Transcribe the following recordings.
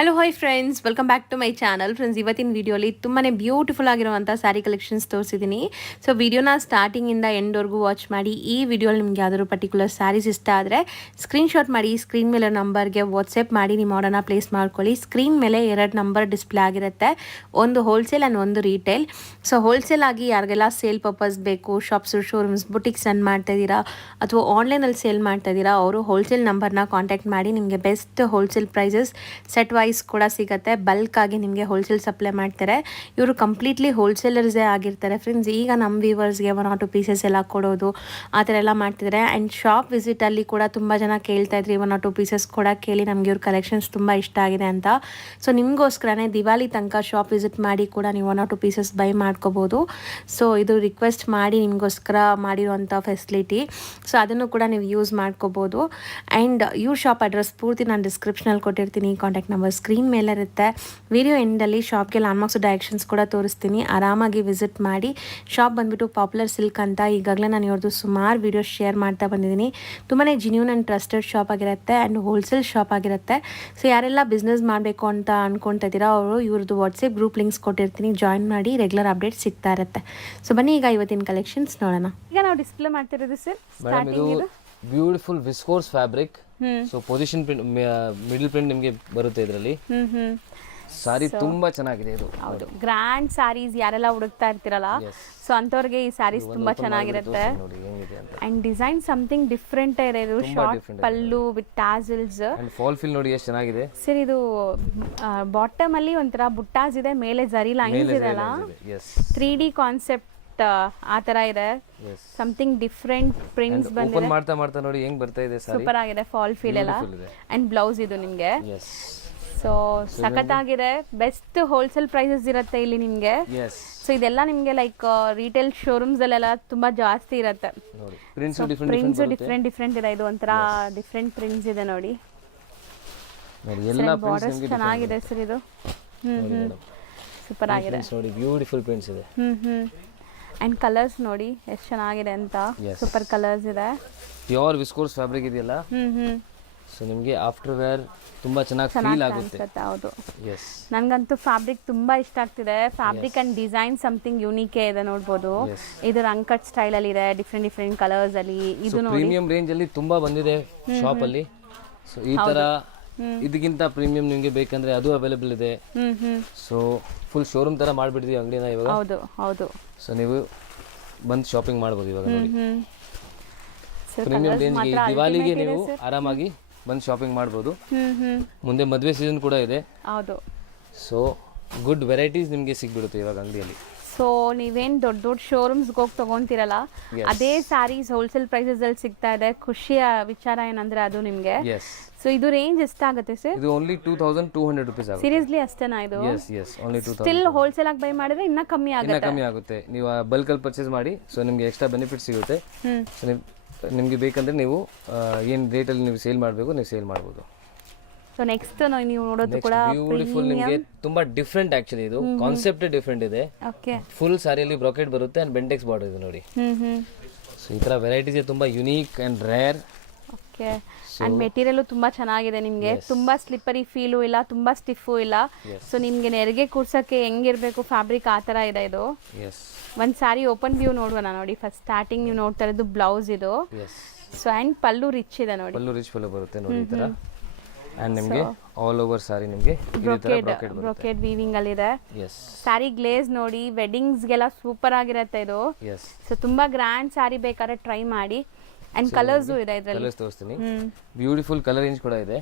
Hello hi friends, welcome back to my channel. Friends, ಇವತ್ತಿನ ವಿಡಿಯೋಲಿ ತುಂಬಾ ಬ್ಯೂಟಿಫುಲ್ ಆಗಿರುವಂಥ ಸ್ಯಾರಿ ಕಲೆಕ್ಷನ್ಸ್ ತೋರಿಸಿದ್ದೀನಿ. ಸೊ ವಿಡಿಯೋನ ಸ್ಟಾರ್ಟಿಂಗಿಂದ ಎಂಡ್ವರೆಗೂ ವಾಚ್ ಮಾಡಿ. ಈ ವಿಡಿಯೋಲಿ ನಿಮ್ಗೆ ಯಾವ್ದಾದ್ರು ಪರ್ಟಿಕ್ಯುಲರ್ ಸ್ಯಾರೀಸ್ ಇಷ್ಟ ಆದರೆ ಸ್ಕ್ರೀನ್ಶಾಟ್ ಮಾಡಿ ಸ್ಕ್ರೀನ್ ಮೇಲೆ ನಂಬರ್ಗೆ ವಾಟ್ಸಪ್ ಮಾಡಿ ನಿಮ್ಮ ಆರ್ಡರ್ನ ಪ್ಲೇಸ್ ಮಾಡ್ಕೊಳ್ಳಿ. ಸ್ಕ್ರೀನ್ ಮೇಲೆ 2 ನಂಬರ್ ಡಿಸ್ಪ್ಲೇ ಆಗಿರುತ್ತೆ, ಒಂದು ಹೋಲ್ಸೇಲ್ ಆ್ಯಂಡ್ ಒಂದು ರೀಟೇಲ್. ಸೊ ಹೋಲ್ಸೇಲ್ ಆಗಿ ಯಾರಿಗೆಲ್ಲ ಸೇಲ್ ಪರ್ಪಸ್ ಬೇಕು, ಶಾಪ್ಸು, ಶೋರೂಮ್ಸ್, ಬುಟಿಕ್ಸ್ ರನ್ ಮಾಡ್ತಾ ಇದ್ದೀರಾ ಅಥವಾ ಆನ್ಲೈನಲ್ಲಿ ಸೇಲ್ ಮಾಡ್ತಾ ಇದ್ದೀರಾ, ಅವರು ಹೋಲ್ಸೇಲ್ ನಂಬರ್ನ ಕಾಂಟ್ಯಾಕ್ಟ್ ಮಾಡಿ. ನಿಮಗೆ best wholesale prices set wise ಕೂಡ ಸಿಗುತ್ತೆ. ಬಲ್ಕ್ ಆಗಿ ನಿಮಗೆ ಹೋಲ್ಸೇಲ್ ಸಪ್ಲೈ ಮಾಡ್ತಾರೆ. ಇವರು ಕಂಪ್ಲೀಟ್ಲಿ ಹೋಲ್ಸೇಲರ್ಸೇ ಆಗಿರ್ತಾರೆ ಫ್ರೆಂಡ್ಸ್. ಈಗ ನಮ್ಮ ವ್ಯೂವರ್ಸ್ಗೆ 1 or 2 ಪೀಸಸ್ ಎಲ್ಲ ಕೊಡೋದು ಆ ಥರ ಎಲ್ಲ ಮಾಡ್ತಿದ್ದಾರೆ. ಆ್ಯಂಡ್ ಶಾಪ್ ವಿಸಿಟಲ್ಲಿ ಕೂಡ ತುಂಬ ಜನ ಕೇಳ್ತಾ ಇದ್ರಿ 1 or 2 ಪೀಸಸ್ ಕೂಡ ಕೇಳಿ ನಮಗೆ ಇವ್ರ ಕಲೆಕ್ಷನ್ಸ್ ತುಂಬ ಇಷ್ಟ ಆಗಿದೆ ಅಂತ. ಸೊ ನಿಮಗೋಸ್ಕರನೇ ದಿವಾಲಿ ತನಕ ಶಾಪ್ ವಿಸಿಟ್ ಮಾಡಿ ಕೂಡ ನೀವು 1 or 2 ಪೀಸಸ್ ಬೈ ಮಾಡ್ಕೋಬೋದು. ಸೊ ಇದು ರಿಕ್ವೆಸ್ಟ್ ಮಾಡಿ ನಿಮಗೋಸ್ಕರ ಮಾಡಿರುವಂಥ ಫೆಸಿಲಿಟಿ. ಸೊ ಅದನ್ನು ಕೂಡ ನೀವು ಯೂಸ್ ಮಾಡ್ಕೋಬೋದು. ಆ್ಯಂಡ್ ಇವ್ರ ಶಾಪ್ ಅಡ್ರೆಸ್ ಪೂರ್ತಿ ನಾನು ಡಿಸ್ಕ್ರಿಪ್ಷನಲ್ಲಿ ಕೊಟ್ಟಿರ್ತೀನಿ, ಕಾಂಟ್ಯಾಕ್ಟ್ ನಂಬರ್ ಸ್ಕ್ರೀನ್ ಮೇಲೆ ಇರುತ್ತೆ. ವಿಡಿಯೋ ಎಂಡಲ್ಲಿ ಶಾಪ್ಗೆ ಲ್ಯಾಂಡ್ಮಾರ್ಕ್ಸ್ ಡೈರೆಕ್ಷನ್ಸ್ ಕೂಡ ತೋರಿಸ್ತೀನಿ, ಆರಾಮಾಗಿ ವಿಸಿಟ್ ಮಾಡಿ. ಶಾಪ್ ಬಂದುಬಿಟ್ಟು ಪಾಪ್ಯುಲರ್ ಸಿಲ್ಕ್ ಅಂತ. ಈಗಾಗಲೇ ನಾನು ಇವ್ರದ್ದು ಸುಮಾರು ವೀಡಿಯೋಸ್ ಶೇರ್ ಮಾಡ್ತಾ ಬಂದಿದ್ದೀನಿ. ತುಂಬಾ ಜಿನ್ಯೂನ್ ಆ್ಯಂಡ್ ಟ್ರಸ್ಟೆಡ್ ಶಾಪ್ ಆಗಿರುತ್ತೆ ಆ್ಯಂಡ್ ಹೋಲ್ಸೇಲ್ ಶಾಪ್ ಆಗಿರುತ್ತೆ. ಸೊ ಯಾರೆಲ್ಲ ಬಿಸ್ನೆಸ್ ಮಾಡಬೇಕು ಅಂತ ಅನ್ಕೊತಾ ಇದ್ದೀರಾ ಅವರು ಇವ್ರದ್ದು ವಾಟ್ಸಪ್ ಗ್ರೂಪ್ ಲಿಂಕ್ಸ್ ಕೊಟ್ಟಿರ್ತೀನಿ, ಜಾಯಿನ್ ಮಾಡಿ. ರೆಗ್ಯುಲರ್ ಅಪ್ಡೇಟ್ ಸಿಗ್ತಾ ಇರುತ್ತೆ. ಸೊ ಬನ್ನಿ ಈಗ ಇವತ್ತಿನ ಕಲೆಕ್ಷನ್ಸ್ ನೋಡೋಣ. ಈಗ ನಾವು ಡಿಸ್ಪ್ಲೇ ಮಾಡ್ತಿರೋದು sir beautiful viscose fabric. So position print, middle print ನಿಮಗೆ ಬರುತ್ತೆ ಇದರಲ್ಲಿ. ಸಾರಿ ತುಂಬಾ ಚೆನ್ನಾಗಿದೆ ಇದು. ಹೌದು, ಗ್ರ್ಯಾಂಡ್ ಸ್ಯಾರೀಸ್ ಯಾರೆಲ್ಲ ಹುಡುಕ್ತಾ ಇರ್ತಿರಲ್ಲ, ಸೊ ಅಂತವ್ರಿಗೆ ಈ ಸ್ಯಾರೀಸ್ ತುಂಬಾ ಚೆನ್ನಾಗಿರುತ್ತೆ. ಅಂಡ್ ಡಿಸೈನ್ ಸಮಥಿಂಗ್ ಡಿಫ್ರೆಂಟ್ ಇದೆ. ಇದು short pallu with tassels and fall fill ನೋಡಿ ಎಷ್ಟು ಚೆನ್ನಾಗಿದೆ ಸರ್. ಇದು ಬಾಟಮ್ ಅಲ್ಲಿ ಒಂಥರ ಬುಟ್ಟಾಸ್ ಇದೆ, ಮೇಲೆ ಜರಿ ಲೈನ್ಸ್ ಇದೆ ಅಲ್ಲ, 3D ಕಾನ್ಸೆಪ್ಟ್ ಆ ತರ ಇದೆ. ಸಮಥಿಂಗ್ ಡಿಫ್ರೆಂಟ್ ಪ್ರಿಂಟ್ಸ್ ಬಂದಿದೆ. ಓಪನ್ ಮಾಡ್ತಾ ಮಾಡ್ತಾ ನೋಡಿ ಹೆಂಗ್ ಬರ್ತಾ ಇದೆ ಸಾರಿ. ಸೂಪರ್ ಆಗಿದೆ ಫಾಲ್ ಫೀಲ್ ಎಲ್ಲ. ಅಂಡ್ ಬ್ಲೌಸ್ ಇದು ನಿಮಗೆ. ಸೊ ಸಖತ್ತಾಗಿದೆ. ಬೆಸ್ಟ್ ಹೋಲ್ಸೇಲ್ ಪ್ರೈಸಸ್ ಇರುತ್ತೆ ಇಲ್ಲಿ ನಿಮಗೆ. ಸೊ ಇದೆಲ್ಲ ನಿಮಗೆ ಲೈಕ್ ರಿಟೇಲ್ ಶೋರೂಮ್ಸ್ ಅಲ್ಲೆಲ್ಲ ತುಂಬಾ ಜಾಸ್ತಿ ಇರುತ್ತೆ. ಪ್ರಿಂಟ್ಸ್ ಡಿಫ್ರೆಂಟ್ ಇದೆ. ಇದು ಒಂಥರ ಡಿಫ್ರೆಂಟ್ ಪ್ರಿಂಟ್ಸ್ ಇದೆ ನೋಡಿ. ಬಾರ್ಡರ್ಸ್ ಚೆನ್ನಾಗಿದೆ ಸರ್. ಇದು ಸೂಪರ್ ಆಗಿದೆ ನೋಡಿ, ಬ್ಯೂಟಿಫುಲ್ ಪ್ರಿಂಟ್ಸ್ ಇದೆ. ಅಂಡ್ ಕಲರ್ಸ್ ನೋಡಿ ಎಷ್ಟು ಚೆನ್ನಾಗಿದೆ ಅಂತ. ಸೂಪರ್ ಕಲರ್ಸ್ ಇದೆ. ಪ್ಯೂರ್ ವಿಸ್ಕೋರ್ಸ್ ಫ್ಯಾಬ್ರಿಕ್ ಇದೆಯಲ್ಲ, ಸೊ ನಿಮಗೆ ಆಫ್ಟರ್ ವೇರ್ ತುಂಬಾ ಚೆನ್ನಾಗಿ ಫೀಲ್ ಆಗುತ್ತೆ. ಹೌದು, ನನಗಂತೂ ಫ್ಯಾಬ್ರಿಕ್ ತುಂಬಾ ಇಷ್ಟ ಆಗ್ತಿದೆ. Fabric and design something unique ಇದೆ, ನೋಡಬಹುದು. ಇದು ರಂಕಟ್ ಸ್ಟೈಲ್ ಅಲ್ಲಿ ಇದೆ, ಡಿಫ್ರೆಂಟ್ ಕಲರ್ಸ್ ಅಲ್ಲಿ. ಇದು ನೋಡಿ ಪ್ರೀಮಿಯಂ ರೇಂಜ್ ಅಲ್ಲಿ ತುಂಬಾ ಬಂದಿದೆ ಶಾಪ್ ಅಲ್ಲಿ. ಸೊ ಈ ತರ ಇದಕ್ಕಿಂತ ಪ್ರೀಮಿಯಂ ನಿಮಗೆ ಬೇಕಂದ್ರೆ ಅದು ಅವೈಲೇಬಲ್ ಇದೆ. ಸೊ ಫುಲ್ ಶೋರೂಮ್ ತರ ಮಾಡ್ಬಿಟ್ಟಿದೀವಿ ಅಂಗಡಿನ ಇವಾಗ. ಹೌದು. ಸೊ ನೀವು ಬಂದು ಶಾಪಿಂಗ್ ಮಾಡ್ಬೋದು ಇವಾಗ ನೋಡಿ. ಪ್ರೀಮಿಯಂ ರೇಂಜ್ಗೆ ದಿವಾಲಿಗೆ ನೀವು ಆರಾಮಾಗಿ ಬಂದು ಶಾಪಿಂಗ್ ಮಾಡ್ಬೋದು. ಮುಂದೆ ಮದುವೆ ಸೀಸನ್ ಕೂಡ ಇದೆ. ಹೌದು. ಸೊ ಗುಡ್ ವೆರೈಟೀಸ್ ನಿಮಗೆ ಸಿಗ್ಬಿಡುತ್ತೆ ಇವಾಗ ಅಂಗಡಿಯಲ್ಲಿ. ಸೊ ನೀವೇನು ದೊಡ್ಡ ಶೋರೂಮ್ಸ್ಗೆ ಹೋಗಿ ತೊಗೊತೀರಲ್ಲ, ಅದೇ ಸ್ಯಾರೀಸ್ ಹೋಲ್ಸೇಲ್ ಪ್ರೈಸಸ್ ಅಲ್ಲಿ ಸಿಗ್ತಾ ಇದೆ. ಖುಷಿಯ ವಿಚಾರ ಏನಂದ್ರೆ ಅದು ನಿಮಗೆ. ಸೊ ಇದು ರೇಂಜ್ ಎಷ್ಟಾಗುತ್ತೆ ಸರ್? ಇದು ಓನ್ಲಿ 2200 ರೂಪೀಸ್ ಆಗುತ್ತೆ. ಸೀರಿಯಸ್ಲಿ ಅಷ್ಟೇನಾ ಇದು? Yes only 2000. ಸ್ಟಿಲ್ ಹೋಲ್ಸೇಲ್ ಆಗಿ ಬೈ ಮಾಡಿದ್ರೆ ಇನ್ನ ಕಮ್ಮಿ ಆಗುತ್ತೆ. ನೀವು ಬಲ್ಕ್ ಅಲ್ಲಿ ಪರ್ಚೇಸ್ ಮಾಡಿ, ಸೊ ನಿಮಗೆ ಎಕ್ಸ್ಟ್ರಾ ಬೆನಿಫಿಟ್ ಸಿಗುತ್ತೆ. ಸೊ ನಿಮಗೆ ಬೇಕಂದ್ರೆ ನೀವು ಏನು ರೇಟ್ ಅಲ್ಲಿ ನೀವು ಸೇಲ್ ಮಾಡಬೇಕು, ನೀವು ಸೇಲ್ ಮಾಡಬಹುದು. ಸೊ ನೆಕ್ಸ್ಟ್ ನೀವು ನೋಡೋದು ಕೂಡ ಬ್ಯೂಟಿಫುಲ್, ನಿಮಗೆ ತುಂಬಾ ಡಿಫ್ರೆಂಟ್. ಆಕ್ಚುಲಿ ಇದು ಕಾನ್ಸೆಪ್ಟ್ ಡಿಫ್ರೆಂಟ್ ಇದೆ. ಓಕೆ, ಫುಲ್ ಸಾರಿಯಲ್ಲಿ ಬ್ರಾಕೆಟ್ ಬರುತ್ತೆ ಅಂಡ್ ಬೆಂಟೆಕ್ಸ್ ಬಾರ್ಡರ್ ಇದೆ ನೋಡಿ. ಸೊ ಈ ತರ ವೆರೈಟೀಸ್ ತುಂಬಾ unique and rare. Okay. And material ತುಂಬಾ ಚೆನ್ನಾಗಿದೆ ನಿಮಗೆ. ತುಂಬಾ ಸ್ಲಿಪ್ಪರಿ ಫೀಲು ಇಲ್ಲ, ತುಂಬಾ ಸ್ಟಿಫು ಇಲ್ಲ. ಸೊ ನಿಮ್ಗೆ ನೆರಿಗೆ ಕೂರ್ಸಕ್ಕೆ ಹೆಂಗಿರ್ಬೇಕು ಫ್ಯಾಬ್ರಿಕ್ ಆ ತರ ಇದೆ ಇದು. ಒಂದ್ ಸಾರಿ ಓಪನ್ ವ್ಯೂ ನೋಡುವ ನೋಡಿ. ಫಸ್ಟ್ ಸ್ಟಾರ್ಟಿಂಗ್ ನೀವು ನೋಡ್ತಾ ಇರೋದು ಬ್ಲೌಸ್ ಇದು. ಸೊ ಅಂಡ್ ಪಲ್ಲು ರಿಚ್ ಇದೆ ನೋಡಿ. ಪಲ್ಲು ರಿಚ್ ಪಲ್ಲು ಬರುತ್ತೆ ನೋಡಿ ಈ ತರ. ಅಂಡ್ ನಿಮಗೆ ಆಲ್ ಓವರ್ ಸಾರಿ ನಿಮಗೆ ಬ್ರೊಕೇಡ್ ವೀವಿಂಗ್ ಅಲ್ಲಿ ಇದೆ. ಸಾರಿ ಗ್ಲೇಸ್ ನೋಡಿ, ವೆಡ್ಡಿಂಗ್ಸ್ ಗೆಲ್ಲ ಸೂಪರ್ ಆಗಿರುತ್ತೆ ಇದು. ಸೊ ತುಂಬಾ ಗ್ರ್ಯಾಂಡ್ ಸಾರಿ ಬೇಕಾದ್ರೆ ಟ್ರೈ ಮಾಡಿ. ಅಂಡ್ ಕಲರ್ಸ್ ಇದೆ ಇದರಲ್ಲಿ. ಕಲರ್ಸ್ ತೋರಿಸ್ತೀನಿ. ಬ್ಯೂಟಿಫುಲ್ ಕಲರ್ ರೇಂಜ್ ಕೂಡ ಇದೆ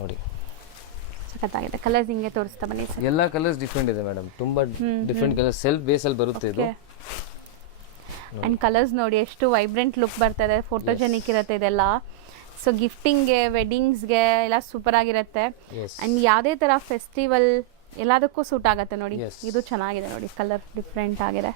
ನೋಡಿ. ಸಖತ್ತಾಗಿದೆ ಕಲರ್ಸ್. ಹಿಂಗೆ ತೋರಿಸ್ತಾ ಬನ್ನಿ ಸರ್. ಎಲ್ಲ ಕಲರ್ಸ್ ಡಿಫ್ರೆಂಟ್ ಇದೆ ಮೇಡಮ್. ತುಂಬಾ ಡಿಫ್ರೆಂಟ್ ಕಲರ್ಸ್ ಸೆಲ್ಫ್ ಬೇಸ್ ಅಲ್ಲಿ ಬರುತ್ತೆ ಇದು. ಅಂಡ್ ಕಲರ್ಸ್ ನೋಡಿ ಎಷ್ಟು ವೈಬ್ರೆಂಟ್ ಲುಕ್ ಬರ್ತಾ ಇದೆ. ಫೋಟೋಜೆನಿಕ್ ಇರುತ್ತೆ ಇದೆಲ್ಲ. ಸೊ ಗಿಫ್ಟಿಂಗ್ಗೆ, ವೆಡ್ಡಿಂಗ್ಸ್ಗೆ ಎಲ್ಲ ಸೂಪರ್ ಆಗಿರುತ್ತೆ. ಅಂಡ್ ಯಾವುದೇ ಥರ ಫೆಸ್ಟಿವಲ್ ಎಲ್ಲದಕ್ಕೂ ಸೂಟ್ ಆಗುತ್ತೆ ನೋಡಿ. ಇದು ಚೆನ್ನಾಗಿದೆ ನೋಡಿ, ಕಲರ್ ಡಿಫ್ರೆಂಟ್ ಆಗಿದೆ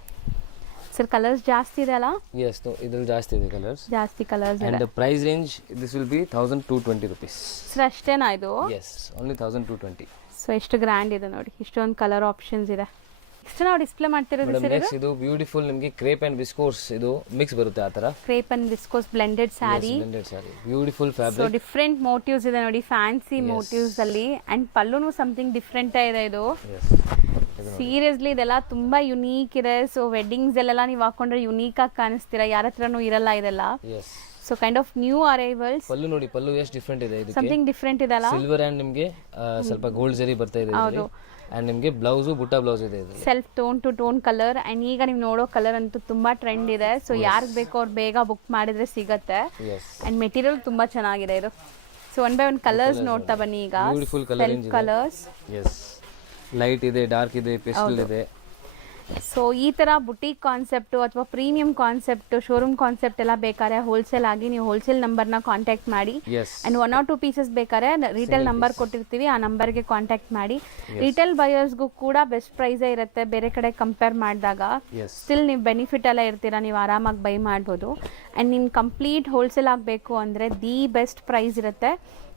ಸರ್. ಕಲರ್ಸ್ ಜಾಸ್ತಿ ಇದೆ ಅಲ್ಲ? ಎಸ್, ಇದ್ರಲ್ಲಿ ಜಾಸ್ತಿ ಇದೆ ಕಲರ್ಸ್. ಜಾಸ್ತಿ ಕಲರ್ಸ್ ಇದೆ. And the price range this will be 1220 rupees. Sir ಅಷ್ಟೇನಾ ಇದು? Yes, only 1220. ಸೊ ಎಷ್ಟು ಗ್ರ್ಯಾಂಡ್ ಇದೆ ನೋಡಿ, ಇಷ್ಟೊಂದು ಕಲರ್ ಆಪ್ಷನ್ಸ್ ಇದೆ. ನೆಕ್ಸ್ಟ್ ನಾವು ಡಿಸ್ಪ್ಲೇ ಮಾಡ್ತಿರೋದು ಮೇಡಮ್ ನೆಕ್ಸ್ಟ್ ಇದು ಬ್ಯೂಟಿಫುಲ್ ನಿಮಗೆ ಕ್ರೇಪ್ ಅಂಡ್ ವಿಸ್ಕೋಸ್ ಇದು ಮಿಕ್ಸ್ ಬರುತ್ತೆ ಆ ತರ crepe and viscose blended sari. Beautiful so fabric. Different motifs ಇದೆ ನೋಡಿ, ಫ್ಯಾನ್ಸಿ ಮೋಟಿವ್ಸ್ ಅಲ್ಲಿ. ಅಂಡ್ ಪಲ್ಲುನು ಸಮಥಿಂಗ್ ಡಿಫ್ರೆಂಟ್ ಇದೆ ಇದು. ಸೀರಿಯಸ್ಲಿ ಇದೆಲ್ಲ ತುಂಬಾ ಯುನೀಕ್ ಇದೆ. ಸೊ ವೆಡ್ಡಿಂಗ್ಸ್ ಎಲ್ಲ ನೀವು ಹಾಕೊಂಡ್ರೆ ಯುನೀಕ್ ಆಗಿ ಕಾಣಿಸ್ತೀರಾ, ಯಾರ ಹತ್ರನೂ ಇರಲ್ಲ ಇದೆಲ್ಲ. So kind of new arrivals. Pallu ನೋಡಿ, ಪಲ್ಲು ಎಷ್ಟು ಡಿಫ್ರೆಂಟ್ ಇದೆ, ಇದಕ್ಕೆ ಸಮಥಿಂಗ್ ಡಿಫ್ರೆಂಟ್ ಇದೆ ಅಲ್ಲ. ಸಿಲ್ವರ್ ಅಂಡ್ ನಿಮಗೆ ಸ್ವಲ್ಪ ಗೋಲ್ಡ್ ಜರಿ ಬರ್ತಾ ಇದೆ ಇದರಲ್ಲಿ. ಅಂಡ್ ನಿಮಗೆ ಬ್ಲೌಸ್ ಬುಟ್ಟ ಬ್ಲೌಸ್ ಇದೆ ಇದರಲ್ಲಿ. Self tone to tone colour. And ಈಗ ನೀವು ನೋಡೋ ಕಲರ್ ಅಂತೂ ತುಂಬಾ ಟ್ರೆಂಡ್ ಇದೆ. ಸೊ ಯಾರಿಗೆ ಬೇಕೋ ಅವ್ರು ಬೇಗ ಬುಕ್ ಮಾಡಿದ್ರೆ ಸಿಗತ್ತೆ. ಅಂಡ್ ಮೆಟೀರಿಯಲ್ ತುಂಬಾ ಚೆನ್ನಾಗಿದೆ ಇದು. So one by one colours ನೋಡ್ತಾ ಬನ್ನಿ ಈಗ. Beautiful colours. ಲೈಟ್ ಇದೆ, ಡಾರ್ಕ್ ಇದೆ, ಪೇಸ್ಟಲ್ ಇದೆ. ಸೊ ಈ ತರ ಬುಟೀಕ್ ಕಾನ್ಸೆಪ್ಟ್ ಅಥವಾ ಪ್ರೀಮಿಯಂ ಕಾನ್ಸೆಪ್ಟ್, ಶೋರೂಮ್ ಕಾನ್ಸೆಪ್ಟ್ ಎಲ್ಲ ಬೇಕಾದ್ರೆ ಹೋಲ್ಸೇಲ್ ಆಗಿ ನೀವು ಹೋಲ್ಸೇಲ್ ನಂಬರ್ನ ಕಾಂಟ್ಯಾಕ್ಟ್ ಮಾಡಿ. ಅಂಡ್ 1 or 2 ಪೀಸಸ್ ಬೇಕಾದ್ರೆ ರಿಟೇಲ್ ನಂಬರ್ ಕೊಟ್ಟಿರ್ತೀವಿ, ಆ ನಂಬರ್ಗೆ ಕಾಂಟ್ಯಾಕ್ಟ್ ಮಾಡಿ. ರಿಟೇಲ್ ಬಯರ್ಸ್ಗೂ ಕೂಡ ಬೆಸ್ಟ್ ಪ್ರೈಸೇ ಇರುತ್ತೆ ಬೇರೆ ಕಡೆ ಕಂಪೇರ್ ಮಾಡಿದಾಗ. ಸ್ಟಿಲ್ ನೀವು ಬೆನಿಫಿಟ್ ಎಲ್ಲ ಇರ್ತೀರಾ, ನೀವು ಆರಾಮಾಗಿ ಬೈ ಮಾಡ್ಬೋದು. ಅಂಡ್ ನಿಮ್ಗೆ ಕಂಪ್ಲೀಟ್ ಹೋಲ್ಸೇಲ್ ಆಗಬೇಕು ಅಂದರೆ ದಿ ಬೆಸ್ಟ್ ಪ್ರೈಸ್ ಇರುತ್ತೆ.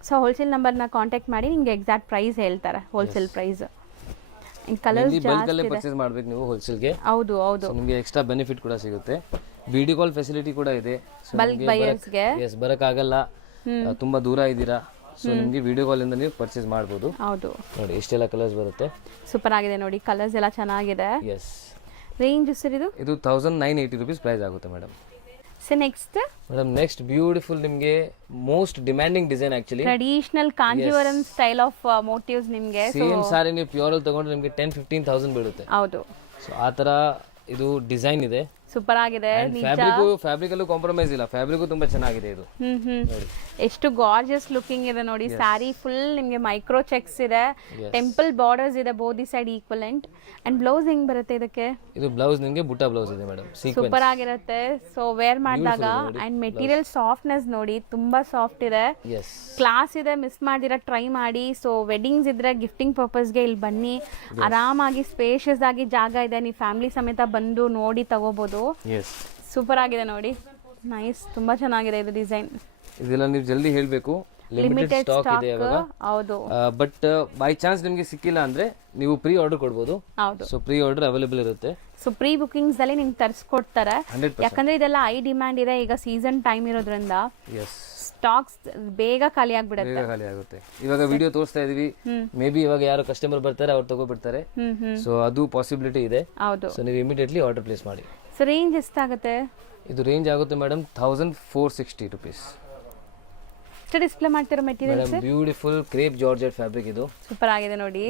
ಸೊ ಹೋಲ್ಸೇಲ್ ನಂಬರ್ನ ಕಾಂಟ್ಯಾಕ್ಟ್ ಮಾಡಿ ನಿಮ್ಗೆ ಎಕ್ಸಾಕ್ಟ್ ಪ್ರೈಸ್ ಹೇಳ್ತಾರೆ, ಹೋಲ್ಸೇಲ್ ಪ್ರೈಸ್. ಕಲರ್ಸ್ ಬಲ್ಕಲ್ಲೇ ಪರ್ಚೇಸ್ ಮಾಡಬೇಕು ನೀವು ಹೋಲ್ಸೇಲ್ಗೆ. ಹೌದು ಹೌದು. ನಿಮಗೆ ಎಕ್ಸ್ಟ್ರಾ ಬೆನಿಫಿಟ್ ಕೂಡ ಸಿಗುತ್ತೆ. ವಿಡಿಯೋ ಕಾಲ್ ಫೆಸಿಲಿಟಿ ಕೂಡ ಇದೆ. ಬಲ್ಕ್ ಬಯರ್ಸ್ಗೆ ಬರಕ್ಕಾಗಲ್ಲ, ತುಂಬಾ ದೂರ ಇದ್ದೀರಾ, ಸೊ ನಿಮಗೆ ವಿಡಿಯೋ ಕಾಲ್ ಇಂದ ನೀವು ಪರ್ಚೇಸ್ ಮಾಡಬಹುದು. ಹೌದು ನೋಡಿ ಇಷ್ಟೆಲ್ಲ ಕಲರ್ಸ್ ಬರುತ್ತೆ. ಸೂಪರ್ ಆಗಿದೆ ನೋಡಿ, ಕಲರ್ಸ್ ಎಲ್ಲ ಚೆನ್ನಾಗಿದೆ. ರೇಂಜ್ ಸರ್ ಇದು 1980 rupees ಪ್ರೈಸ್ ಆಗುತ್ತೆ madam. So next madam next beautiful ನಿಮಗೆ most demanding design actually traditional Kanjeevaram style of motifs. ನಿಮಗೆ ಸೇಮ್ ಸಾರಿ ನೀವು ಪ್ಯೂರ್ ಅಲ್ಲಿ ತಗೊಂಡ್ರೆ ನಿಮಗೆ 10-15,000 ಬೀಳುತ್ತೆ. ಹೌದು. ಸೊ ಆ ತರ ಇದು ಡಿಸೈನ್ ಇದೆ. ಸೂಪರ್ ಆಗಿದೆ. ಫ್ಯಾಬ್ರಿಕ್ ಅಲ್ಲೂ ಕಾಂಪ್ರಮೈಸ್ ಇಲ್ಲ, ಫ್ಯಾಬ್ರಿಕ್ ತುಂಬಾ ಚೆನ್ನಾಗಿದೆ ಇದು. ಎಷ್ಟು ಗಾರ್ಜಿಯಸ್ ಲುಕಿಂಗ್ ಇದೆ ನೋಡಿ. ಸ್ಯಾರಿ ಫುಲ್ ನಿಮಗೆ ಮೈಕ್ರೋ ಚೆಕ್ಸ್ ಇದೆ, ಟೆಂಪಲ್ ಬಾರ್ಡರ್ಸ್ ಇದೆ both the side equivalent. And blouse ಹೆಂಗ್ ಬರುತ್ತೆ ಇದಕ್ಕೆ? ಇದು ಬ್ಲೌಸ್ ನಿಮಗೆ ಬುಟ್ಟ ಬ್ಲೌಸ್ ಇದೆ ಮೇಡಮ್, ಸೂಪರ್ ಆಗಿರುತ್ತೆ. ಸೊ ವೇರ್ ಮಾಡಿದಾಗ ಅಂಡ್ ಮೆಟೀರಿಯಲ್ ಸಾಫ್ಟ್ನೆಸ್ ನೋಡಿ, ತುಂಬಾ ಸಾಫ್ಟ್ ಇದೆ, ಕ್ಲಾಸ್ ಇದೆ. ಮಿಸ್ ಮಾಡಿರ ಟ್ರೈ ಮಾಡಿ. ಸೊ ವೆಡ್ಡಿಂಗ್ಸ್ ಇದ್ರೆ ಗಿಫ್ಟಿಂಗ್ ಪರ್ಪಸ್ಗೆ ಇಲ್ಲಿ ಬನ್ನಿ, ಆರಾಮಾಗಿ ಸ್ಪೇಷಿಯಸ್ ಆಗಿ ಜಾಗ ಇದೆ, ನೀವು ಫ್ಯಾಮಿಲಿ ಸಮೇತ ಬಂದು ನೋಡಿ ತಗೋಬಹುದು. ಸೂಪರ್ ಆಗಿದೆ ನೋಡಿ, ನೈಸ್, ತುಂಬಾ ಚೆನ್ನಾಗಿದೆ ಇದು ಡಿಸೈನ್. ಇದೆಲ್ಲ ನೀವು ಜಲ್ದಿ ಹೇಳಬೇಕು, ಲಿಮಿಟೆಡ್ ಸ್ಟಾಕ್ ಇದೆ ಇವಾಗ. ಹೌದು. ಬಟ್ ಬೈ ಚಾನ್ಸ್ ನಿಮಗೆ ಸಿಕ್ಕಿಲ್ಲ ಅಂದ್ರೆ ನೀವು ಪ್ರೀ ಆರ್ಡರ್ ಕೊಡಬಹುದು. ಹೌದು. ಸೊ ಪ್ರೀ ಆರ್ಡರ್ ಅವೈಲೇಬಲ್ ಇರುತ್ತೆ. ಸೊ ಪ್ರೀ ಬುಕಿಂಗ್ಸ್ ಅಲ್ಲಿ ನಿಮ್ಗೆ ತರಿಸ್ಕೊಡ್ತಾರೆ, ಯಾಕಂದ್ರೆ ಇದೆಲ್ಲ ಹೈ ಡಿಮ್ಯಾಂಡ್ ಇದೆ ಈಗ, ಸೀಸನ್ ಟೈಮ್ ಇರೋದ್ರಿಂದ ಸ್ಟಾಕ್ಸ್ ಬೇಗ ಖಾಲಿ ಆಗುತ್ತೆ. ಇವಾಗ ವಿಡಿಯೋ ತೋರಿಸ್ತಾ ಇದೀವಿ, ಮೇ ಬಿ ಇವಾಗ ಯಾರು ಕಸ್ಟಮರ್ ಬರ್ತಾರೆ ಅವ್ರು ತಗೋಬಿಡ್ತಾರೆ. ಸೊ ಅದು ಪಾಸಿಬಿಲಿಟಿ ಇದೆ. ಹೌದು. ಸೊ ನೀವು ಇಮಿಡಿಯೇಟ್ಲಿ ಆರ್ಡರ್ ಪ್ಲೇಸ್ ಮಾಡಿ. ಸೊ ರೇಂಜ್ ಎಷ್ಟಾಗುತ್ತೆ? ಇದು ರೇಂಜ್ ಆಗುತ್ತೆ ಮೇಡಮ್ 1460 rupees. ಡಿಸ್ಪ್ಲೇ ಮಾಡ್ತಿರೋ material beautiful crepe georgette fabric ಇದು. ಸೂಪರ್ ಆಗಿದೆ ನೋಡಿ.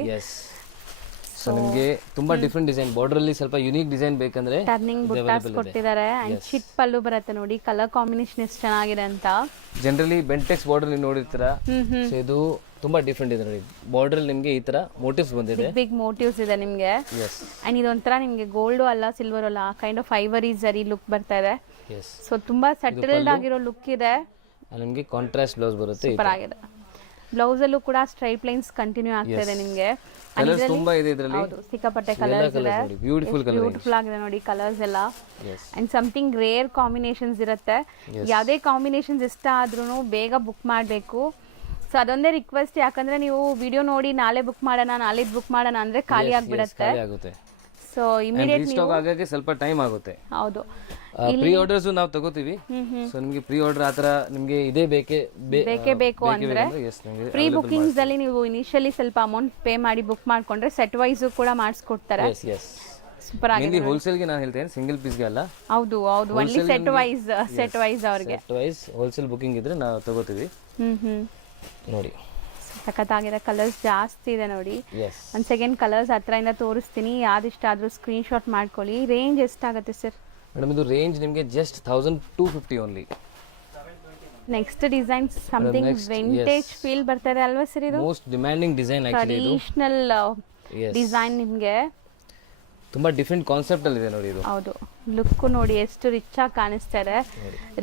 ಸೊ ನಿಮಗೆ ತುಂಬಾ ಡಿಫ್ರೆಂಟ್ ಡಿಸೈನ್, ಬಾರ್ಡರ್ ಅಲ್ಲಿ ಸ್ವಲ್ಪ ಯುನೀಕ್ ಡಿಸೈನ್ ಬೇಕಂದ್ರೆ ಟರ್ನಿಂಗ್ ಬುಟ್ಟಾಸ್ ಕೊಟ್ಟಿದ್ದಾರೆ. ಅಂಡ್ ಚಿಟ್ ಪಲ್ಲು ಬರುತ್ತೆ ನೋಡಿ, ಕಲರ್ ಕಾಂಬಿನೇಷನ್ ಎಷ್ಟು ಚೆನ್ನಾಗಿದೆ ಅಂತ. ಜನರಲಿ ಬೆಂಟೆಕ್ಸ್ ಬಾರ್ಡರ್ ನೀವು ನೋಡಿರ್ತೀರಾ, ಸೊ ಇದು ತುಂಬಾ ಡಿಫ್ರೆಂಟ್ ಇದೆ ನೋಡಿ. ಬಾರ್ಡರ್ ನಿಮಗೆ ಈ ತರ ಮೋಟಿವ್ಸ್ ಬಂದಿದೆ, ಬಿಗ್ ಮೋಟಿವ್ಸ್ ಇದೆ ನಿಮಗೆ. ಅಂಡ್ ಇದೊಂಥರ ನಿಮಗೆ ಗೋಲ್ಡ್ ಅಲ್ಲ ಸಿಲ್ವರ್ ಅಲ್ಲ, ಕೈಂಡ್ ಆಫ್ ಐವರಿ ಜರಿ ಲುಕ್ ಬರ್ತಾ ಇದೆ. ಸೊ ತುಂಬಾ ಸೆಟಲ್ಡ್ ಆಗಿರೋ ಲುಕ್ ಇದೆ. ನಿಮಗೆ ಕಾಂಟ್ರಾಸ್ಟ್ ಬ್ಲೌಸ್ ಬರುತ್ತೆ. ಸೂಪರ್ ಆಗಿದೆ. ಬ್ಲೌಸ್ ಅಲ್ಲೂ ಕೂಡ ಸ್ಟ್ರೈಟ್ ಲೈನ್ಸ್ ಕಂಟಿನ್ಯೂ ಆಗ್ತಾ ಇದೆ ನಿಮಗೆ. ಕಲರ್ಸ್ ತುಂಬಾ ಇದೆ ಇದರಲ್ಲಿ. ಹೌದು, ಸಿಕ್ಕಾಪಟ್ಟೆ ಕಲರ್ಸ್ ಇದೆ. ಬ್ಯೂಟಿಫುಲ್ ಆಗಿದೆ ನೋಡಿ ಕಲರ್ಸ್ ಎಲ್ಲ. ಅಂಡ್ ಸಮಥಿಂಗ್ ರೇರ್ ಕಾಂಬಿನೇಷನ್ಸ್ ಇರುತ್ತೆ. ಯಾವುದೇ ಕಾಂಬಿನೇಷನ್ಸ್ ಇಷ್ಟ ಆದ್ರೂ ಬೇಗ ಬುಕ್ ಮಾಡಬೇಕು. ಸೊ ಅದೊಂದೇ ರಿಕ್ವೆಸ್ಟ್, ಯಾಕಂದ್ರೆ ನೀವು ವಿಡಿಯೋ ನೋಡಿ ನಾಳೆ ಬುಕ್ ಮಾಡೋಣ, ನಾಳೆ ಬುಕ್ ಮಾಡೋಣ ಅಂದ್ರೆ ಖಾಲಿ ಆಗ್ಬಿಡುತ್ತೆ. ಸೊ ಇಮಿಡಿಯೇಟ್ ಆಗಕ್ಕೆ ಸ್ವಲ್ಪ ಟೈಮ್ ಆಗುತ್ತೆ. ಹೌದು. ಪ್ರೀ ಆರ್ಡರ್ಸ್ ನಾವು ತಗೋತೀವಿ. ಸೊ ನಿಮಗೆ ಪ್ರೀ ಆರ್ಡರ್ ಆತರ ನಿಮಗೆ ಇದೇ ಬೇಕೇ ಬೇಕು ಅಂದ್ರೆ ಪ್ರೀ ಬುಕಿಂಗ್ಸ್ ಅಲ್ಲಿ ನೀವು ಇನಿಷಿಯಲಿ ಸ್ವಲ್ಪ ಅಮೌಂಟ್ ಪೇ ಮಾಡಿ ಬುಕ್ ಮಾಡ್ಕೊಂಡ್ರೆ ಸೆಟ್ ವೈಸ್ ಕೂಡ ಮಾಡಿಸ್ಕೊಡ್ತಾರೆ. ಸೂಪರ್ ಆಗಿದೆ. ಹೋಲ್ಸೇಲ್ ಗೆ ನಾನು ಹೇಳ್ತೇನೆ, ಸಿಂಗಲ್ ಪೀಸ್ ಗೆ ಅಲ್ಲ. ಹೌದು ಹೌದು, ಒನ್ಲಿ ಸೆಟ್ ವೈಸ್ ಅವ್ರಿಗೆ. ಸೆಟ್ ವೈಸ್ ಹೋಲ್ಸೇಲ್ ಬುಕಿಂಗ್ ಇದ್ರೆ ನಾವು ತಗೋತೀವಿ. ನೋಡಿ ಸಖತ್ತಾಗಿದೆ, ಕಲರ್ಸ್ ಜಾಸ್ತಿ ಇದೆ ನೋಡಿ. ಒಂದ್ ಸೆಕೆಂಡ್ ಕಲರ್ಸ್ ಹತ್ರದಿಂದ ತೋರಿಸ್ತೀನಿ, ಯಾವ್ದಿಷ್ಟ ಆದ್ರೂ ಸ್ಕ್ರೀನ್ ಶಾಟ್ ಮಾಡ್ಕೊಳ್ಳಿ. ರೇಂಜ್ ಎಷ್ಟಾಗುತ್ತೆ ಸರ್? ಮೇಡಮ್ ಇದು ರೇಂಜ್ ನಿಮಗೆ just 1250 only. Next design something vintage feel ಬರ್ತಾ ಇದೆ ಅಲ್ವಾ ಸರ್? ಇದು ಮೋಸ್ಟ್ ಡಿಮ್ಯಾಂಡಿಂಗ್ ಡಿಸೈನ್ ಆಕ್ಚುಲಿ. ಇದು ಟ್ರೆಡಿಷನಲ್ ಡಿಸೈನ್ ನಿಮಗೆ ತುಂಬಾ ಡಿಫರೆಂಟ್ ಕಾನ್ಸೆಪ್ಟ್ ಅಲ್ಲಿ ಇದೆ ನೋಡಿ ಇದು. ಹೌದು, ಲುಕ್ ನೋಡಿ ಎಷ್ಟು ರಿಚ್ ಆಗಿ ಕಾಣಿಸ್ತಾ ಇದೆ.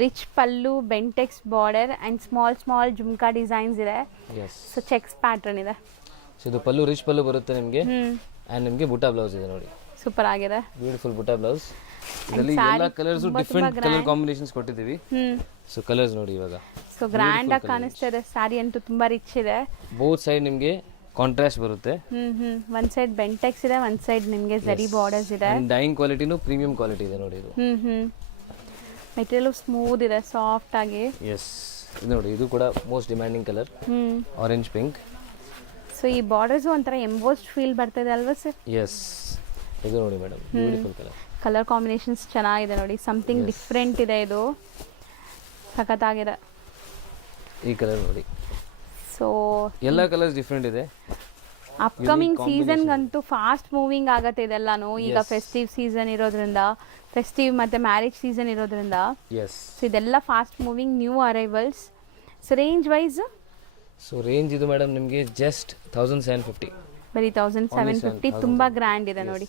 Rich pallu, Bentex border and small jhumka designs ಇದೆ. ಸೊ ಚೆಕ್ಸ್ ಪ್ಯಾಟರ್ನ್ ಇದೆ. ಸೊ ಇದು ಪಲ್ಲು ರಿಚ್ ಪಲ್ಲು ಬರುತ್ತೆ ನಿಮಗೆ. ಅಂಡ್ ನಿಮಗೆ ಬುಟ್ಟ ಬ್ಲೌಸ್ ಇದೆ ನೋಡಿ. ಸೂಪರ್ ಆಗಿದೆ, ಬ್ಯೂಟಿಫುಲ್ ಬುಟ್ಟ ಬ್ಲೌಸ್. ಇದರಲ್ಲಿ ಎಲ್ಲ ಕಲರ್ಸ್ ಡಿಫರೆಂಟ್ ಕಲರ್ ಕಾಂಬಿನೇಷನ್ಸ್ ಕೊಟ್ಟಿದ್ದೀವಿ. ಸೊ ಕಲರ್ಸ್ ನೋಡಿ ಇವಾಗ. ಸೊ ಗ್ರ್ಯಾಂಡ್ ಆಗಿ ಕಾಣಿಸ್ತಾ ಇದೆ. ಸ್ಯಾರಿ ಅಂತೂ ತುಂಬಾ ರಿಚ್ ಇದೆ. ಬೋತ್ ಸೈಡ್ ನಿಮಗೆ ಕಾಂಟ್ರಾಸ್ಟ್ ಬರುತ್ತೆ. ಒಂದ್ ಸೈಡ್ ಬೆಂಟೆಕ್ಸ್ ಇದೆ, ಒಂದ್ ಸೈಡ್ ನಿಮಗೆ ಜರಿ ಬಾರ್ಡರ್ಸ್ ಇದೆ. ಡೈಯಿಂಗ್ ಕ್ವಾಲಿಟಿನೂ ಪ್ರೀಮಿಯಂ ಕ್ವಾಲಿಟಿ ಇದೆ ನೋಡಿ ಇದು. ಮೆಟೀರಿಯಲ್ ಸ್ಮೂತ್ ಇದೆ, ಸಾಫ್ಟ್ ಆಗಿ. ಎಸ್, ಇದು ನೋಡಿ, ಇದು ಕೂಡ most demanding colour, orange pink. So ಈ ಬಾರ್ಡರ್ಸ್ ಒಂಥರ ಎಂಬೋಸ್ಡ್ ಫೀಲ್ ಬರ್ತದೆ ಅಲ್ವಾ ಸರ್? ಎಸ್, ಇದು ನೋಡಿ madam, beautiful colour. Colour combinations ಚೆನ್ನಾಗಿದೆ ನೋಡಿ, ಸಮಥಿಂಗ್ ಡಿಫ್ರೆಂಟ್ ಇದೆ, ಇದು ಸಖತ್ತಾಗಿದೆ. ಈ ಕಲರ್ ನೋಡಿ. ಸೊ ಎಲ್ಲ ಕಲರ್ಸ್ ಡಿಫ್ರೆಂಟ್ ಇದೆ. ಅಪ್ಕಮಿಂಗ್ ಸೀಸನ್ಗಂತೂ ಫಾಸ್ಟ್ ಮೂವಿಂಗ್ ಆಗತ್ತೆ ಇದೆಲ್ಲಾನು. ಈಗ ಫೆಸ್ಟಿವ್ ಸೀಸನ್ ಇರೋದ್ರಿಂದ, ಫೆಸ್ಟಿವ್ ಮತ್ತು ಮ್ಯಾರೇಜ್ ಸೀಸನ್ ಇರೋದ್ರಿಂದ, ಸೊ ಇದೆಲ್ಲ fast moving new arrivals. So range wise? So range ಇದು ಮೇಡಮ್ ನಿಮಗೆ ಜಸ್ಟ್ 1750. ಬರೀ 1750. ತುಂಬ ಗ್ರ್ಯಾಂಡ್ ಇದೆ ನೋಡಿ.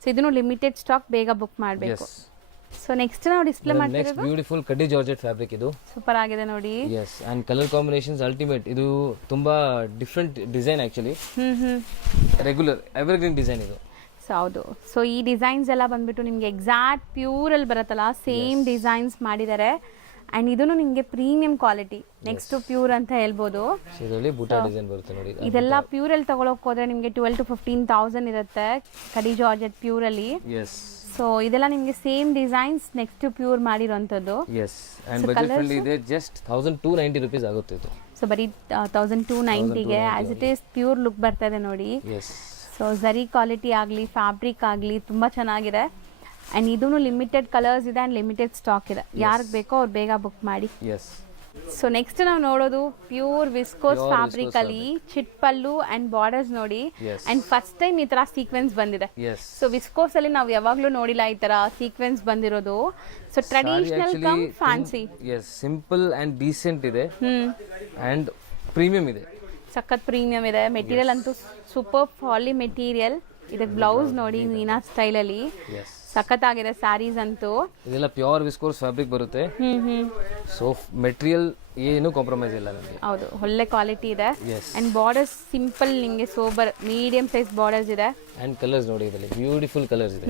ಸೊ ಇದನ್ನು ಲಿಮಿಟೆಡ್ ಸ್ಟಾಕ್, ಬೇಗ ಬುಕ್ ಮಾಡಬೇಕು. ಸೊ ನೆಕ್ಸ್ಟ್ ನಾವು ಡಿಸ್ಪ್ಲೇ ಮಾಡ್ತೀವಿ. ಬ್ಯೂಟಿಫುಲ್ ಕಡ್ಡಿ ಜಾರ್ಜೆಟ್ ಫ್ಯಾಬ್ರಿಕ್ ಇದು. ಸೂಪರ್ ಆಗಿದೆ ನೋಡಿ. Yes, and colour combinations ultimate. ಇದು ತುಂಬಾ different design actually. Regular evergreen design ಇದು. ಸೊ ಹೌದು. ಸೊ ಈ ಡಿಸೈನ್ಸ್ ಎಲ್ಲ ಬಂದ್ಬಿಟ್ಟು ನಿಮಗೆ ಎಕ್ಸಾಕ್ಟ್ ಪ್ಯೂರಲ್ಲಿ ಬರುತ್ತಲ್ಲ, ಸೇಮ್ ಡಿಸೈನ್ಸ್ ಮಾಡಿದ್ದಾರೆ. ಅಂಡ್ ಇದನ್ನು ನಿಮಗೆ ಪ್ರೀಮಿಯಂ ಕ್ವಾಲಿಟಿ, ನೆಕ್ಸ್ಟ್ ಪ್ಯೂರ್ ಅಂತ ಹೇಳ್ಬೋದು. ಇದರಲ್ಲಿ ಬೂಟಾ ಡಿಸೈನ್ ಬರುತ್ತೆ ನೋಡಿ. ಇದೆಲ್ಲ ಪ್ಯೂರಲ್ಲಿ ತಗೊಳಕ್ ಹೋದ್ರೆ ನಿಮಗೆ 12,000 to 15,000 ಇರುತ್ತೆ ಕಡಿ ಜಾರ್ಜೆಟ್ ಪ್ಯೂರಲ್ಲಿ. ಸೊ ಇದೆಲ್ಲ ನಿಮಗೆ ಸೇಮ್ ಡಿಸೈನ್ಸ್ ನೆಕ್ಸ್ಟ್ ಪ್ಯೂರ್ ಮಾಡಿರೋಂಥದ್ದು. ಎಸ್, ಅಂಡ್ ಬಜೆಟ್ ಫ್ರೆಂಡ್ಲಿ ಇದೆ. ಜಸ್ಟ್ 1290 ರೂಪೀಸ್ ಆಗುತ್ತೆ ಇದು. ಸೊ ಬರೀ 1290ಗೆ as it is pure look ಬರ್ತಾ ಇದೆ ನೋಡಿ. ಸೊ ಝರಿ ಕ್ವಾಲಿಟಿ ಆಗಲಿ, ಫ್ಯಾಬ್ರಿಕ್ ಆಗಲಿ ತುಂಬ ಚೆನ್ನಾಗಿದೆ. ಆ್ಯಂಡ್ ಇದೂ ಲಿಮಿಟೆಡ್ ಕಲರ್ಸ್ ಇದೆ ಆ್ಯಂಡ್ ಲಿಮಿಟೆಡ್ ಸ್ಟಾಕ್ ಇದೆ. ಯಾರಿಗೆ ಬೇಕೋ ಅವ್ರು ಬೇಗ ಬುಕ್ ಮಾಡಿ. ಸೊ ನೆಕ್ಸ್ಟ್ ನಾವು ನೋಡೋದು ಪ್ಯೂರ್ ವಿಸ್ಕೋಸ್ ಫ್ಯಾಬ್ರಿಕ್ ಅಲ್ಲಿ ಚಿಟ್ ಪಲ್ಲು ಅಂಡ್ ಬಾರ್ಡರ್ಸ್ ನೋಡಿ. ಅಂಡ್ ಫಸ್ಟ್ ಟೈಮ್ ಈ ತರ ಸೀಕ್ವೆನ್ಸ್ ಬಂದಿದೆ. ಸೊ ವಿಸ್ಕೋಸ್ ಅಲ್ಲಿ ನಾವು ಯಾವಾಗ್ಲೂ ನೋಡಿಲ್ಲ ಈ ತರ ಸೀಕ್ವೆನ್ಸ್ ಬಂದಿರೋದು. So traditional come fancy. Simple and decent ಇದೆ ಅಂಡ್ ಪ್ರೀಮಿಯಂ ಇದೆ. ಸಖತ್ ಪ್ರೀಮಿಯಂ ಇದೆ. ಮೆಟೀರಿಯಲ್ ಅಂತೂ ಸೂಪರ್ ಪಾಲಿ ಮೆಟೀರಿಯಲ್. ಇದಕ್ಕೆ ಬ್ಲೌಸ್ ನೋಡಿ ಮೀನಾ ಸ್ಟೈಲ್ ಅಲ್ಲಿ ಸಖತ್ತಾಗಿದೆ. ಸ್ಯಾರೀಸ್ ಅಂತೂ ಇದೆಲ್ಲ ಪ್ಯೂರ್ ವಿಸ್ಕೋಸ್ ಫ್ಯಾಬ್ರಿಕ್ ಬರುತ್ತೆ. ಸೊ ಮೆಟೀರಿಯಲ್ ಏನು ಕಾಂಪ್ರಮೈಸ್ ಇಲ್ಲ ನಮಗೆ. ಹೌದು, ಒಳ್ಳೆ ಕ್ವಾಲಿಟಿ ಇದೆ. ಅಂಡ್ ಬಾರ್ಡರ್ಸ್ ಸಿಂಪಲ್ ನಿಮಗೆ ಸೋಬರ್ ಮೀಡಿಯಂ ಸೈಜ್ ಬಾರ್ಡರ್ಸ್ ಇದೆ. ಅಂಡ್ ಕಲರ್ಸ್ ನೋಡಿ, ಇದರಲ್ಲಿ ಬ್ಯೂಟಿಫುಲ್ ಕಲರ್ಸ್ ಇದೆ.